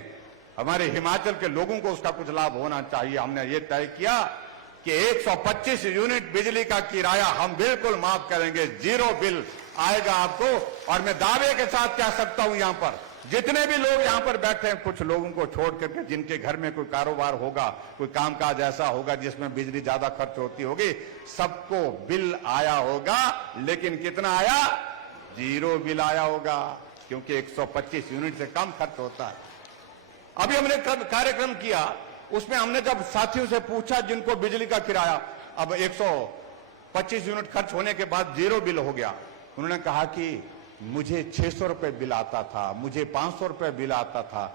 हमारे हिमाचल के लोगों को उसका कुछ लाभ होना चाहिए। हमने ये तय किया कि 125 यूनिट बिजली का किराया हम बिल्कुल माफ करेंगे, 0 बिल आएगा आपको। और मैं दावे के साथ कह सकता हूं, यहां पर जितने भी लोग यहां पर बैठे हैं, कुछ लोगों को छोड़ करके जिनके घर में कोई कारोबार होगा, कोई कामकाज ऐसा होगा जिसमें बिजली ज्यादा खर्च होती होगी, सबको बिल आया होगा। लेकिन कितना आया? 0 बिल आया होगा, क्योंकि 125 यूनिट से कम खर्च होता है। अभी हमने कार्यक्रम किया, उसमें हमने जब साथियों से पूछा जिनको बिजली का किराया अब 125 यूनिट खर्च होने के बाद 0 बिल हो गया, उन्होंने कहा कि मुझे 600 रुपए बिल आता था, मुझे 500 रुपए बिल आता था,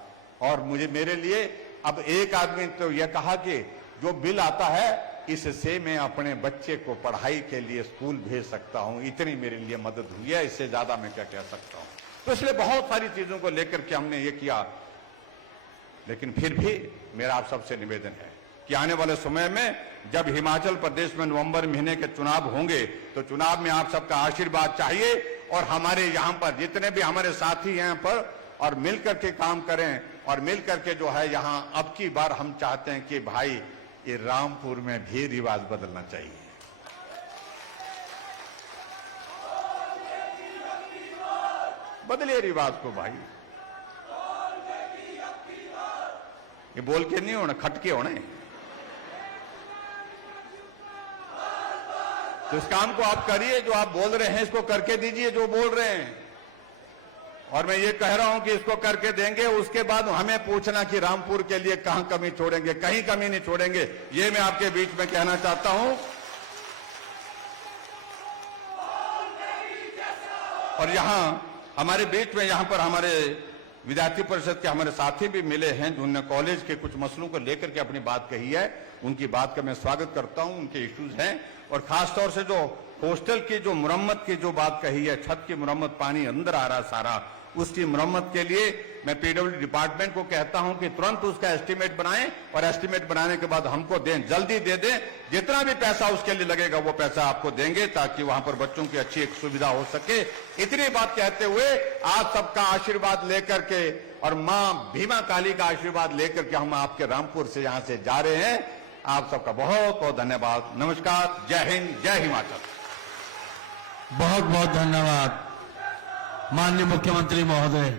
और मुझे मेरे लिए अब एक आदमी तो यह कहा कि जो बिल आता है इससे मैं अपने बच्चे को पढ़ाई के लिए स्कूल भेज सकता हूं, इतनी मेरे लिए मदद हुई है, इससे ज्यादा मैं क्या कह सकता हूं। तो इसलिए बहुत सारी चीजों को लेकर के हमने ये किया। लेकिन फिर भी मेरा आप सबसे निवेदन है कि आने वाले समय में जब हिमाचल प्रदेश में नवंबर महीने के चुनाव होंगे, तो चुनाव में आप सबका आशीर्वाद चाहिए, और हमारे यहां पर जितने भी हमारे साथी हैं पर और मिलकर के काम करें, और मिलकर के जो है यहां अब की बार हम चाहते हैं कि भाई ये रामपुर में भी रिवाज बदलना चाहिए। बदलिए रिवाज को भाई, ये बोल के नहीं होना, खटके होने। तो इस काम को आप करिए, जो आप बोल रहे हैं इसको करके दीजिए जो बोल रहे हैं। और मैं ये कह रहा हूं कि इसको करके देंगे, उसके बाद हमें पूछना कि रामपुर के लिए कहां कमी छोड़ेंगे, कहीं कमी नहीं छोड़ेंगे। ये मैं आपके बीच में कहना चाहता हूं। और यहां हमारे बीच में यहां पर हमारे विद्यार्थी परिषद के हमारे साथी भी मिले हैं, जिन्होंने कॉलेज के कुछ मसलों को लेकर के अपनी बात कही है। उनकी बात का मैं स्वागत करता हूं, उनके इश्यूज हैं। और खासतौर से जो हॉस्टल की जो मुरम्मत की जो बात कही है, छत की मुरम्मत, पानी अंदर आ रहा सारा, उसकी मुरम्मत के लिए मैं पीडब्ल्यू डिपार्टमेंट को कहता हूं कि तुरंत उसका एस्टीमेट बनाएं, और एस्टीमेट बनाने के बाद हमको दें, जल्दी दे दें। जितना भी पैसा उसके लिए लगेगा वो पैसा आपको देंगे, ताकि वहां पर बच्चों की अच्छी एक सुविधा हो सके। इतनी बात कहते हुए आप सबका आशीर्वाद लेकर के और मां भीमा काली का आशीर्वाद लेकर के हम आपके रामपुर से यहां से जा रहे हैं। आप सबका बहुत बहुत धन्यवाद। नमस्कार, जय हिंद, जय हिमाचल। बहुत बहुत धन्यवाद माननीय मुख्यमंत्री महोदय।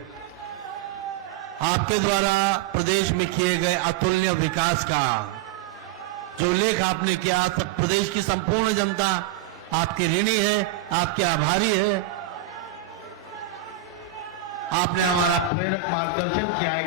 आपके द्वारा प्रदेश में किए गए अतुल्य विकास का जो उल्लेख आपने किया, सब प्रदेश की संपूर्ण जनता आपकी ऋणी है, आपके आभारी है। आपने हमारा प्रेरक मार्गदर्शन किया है।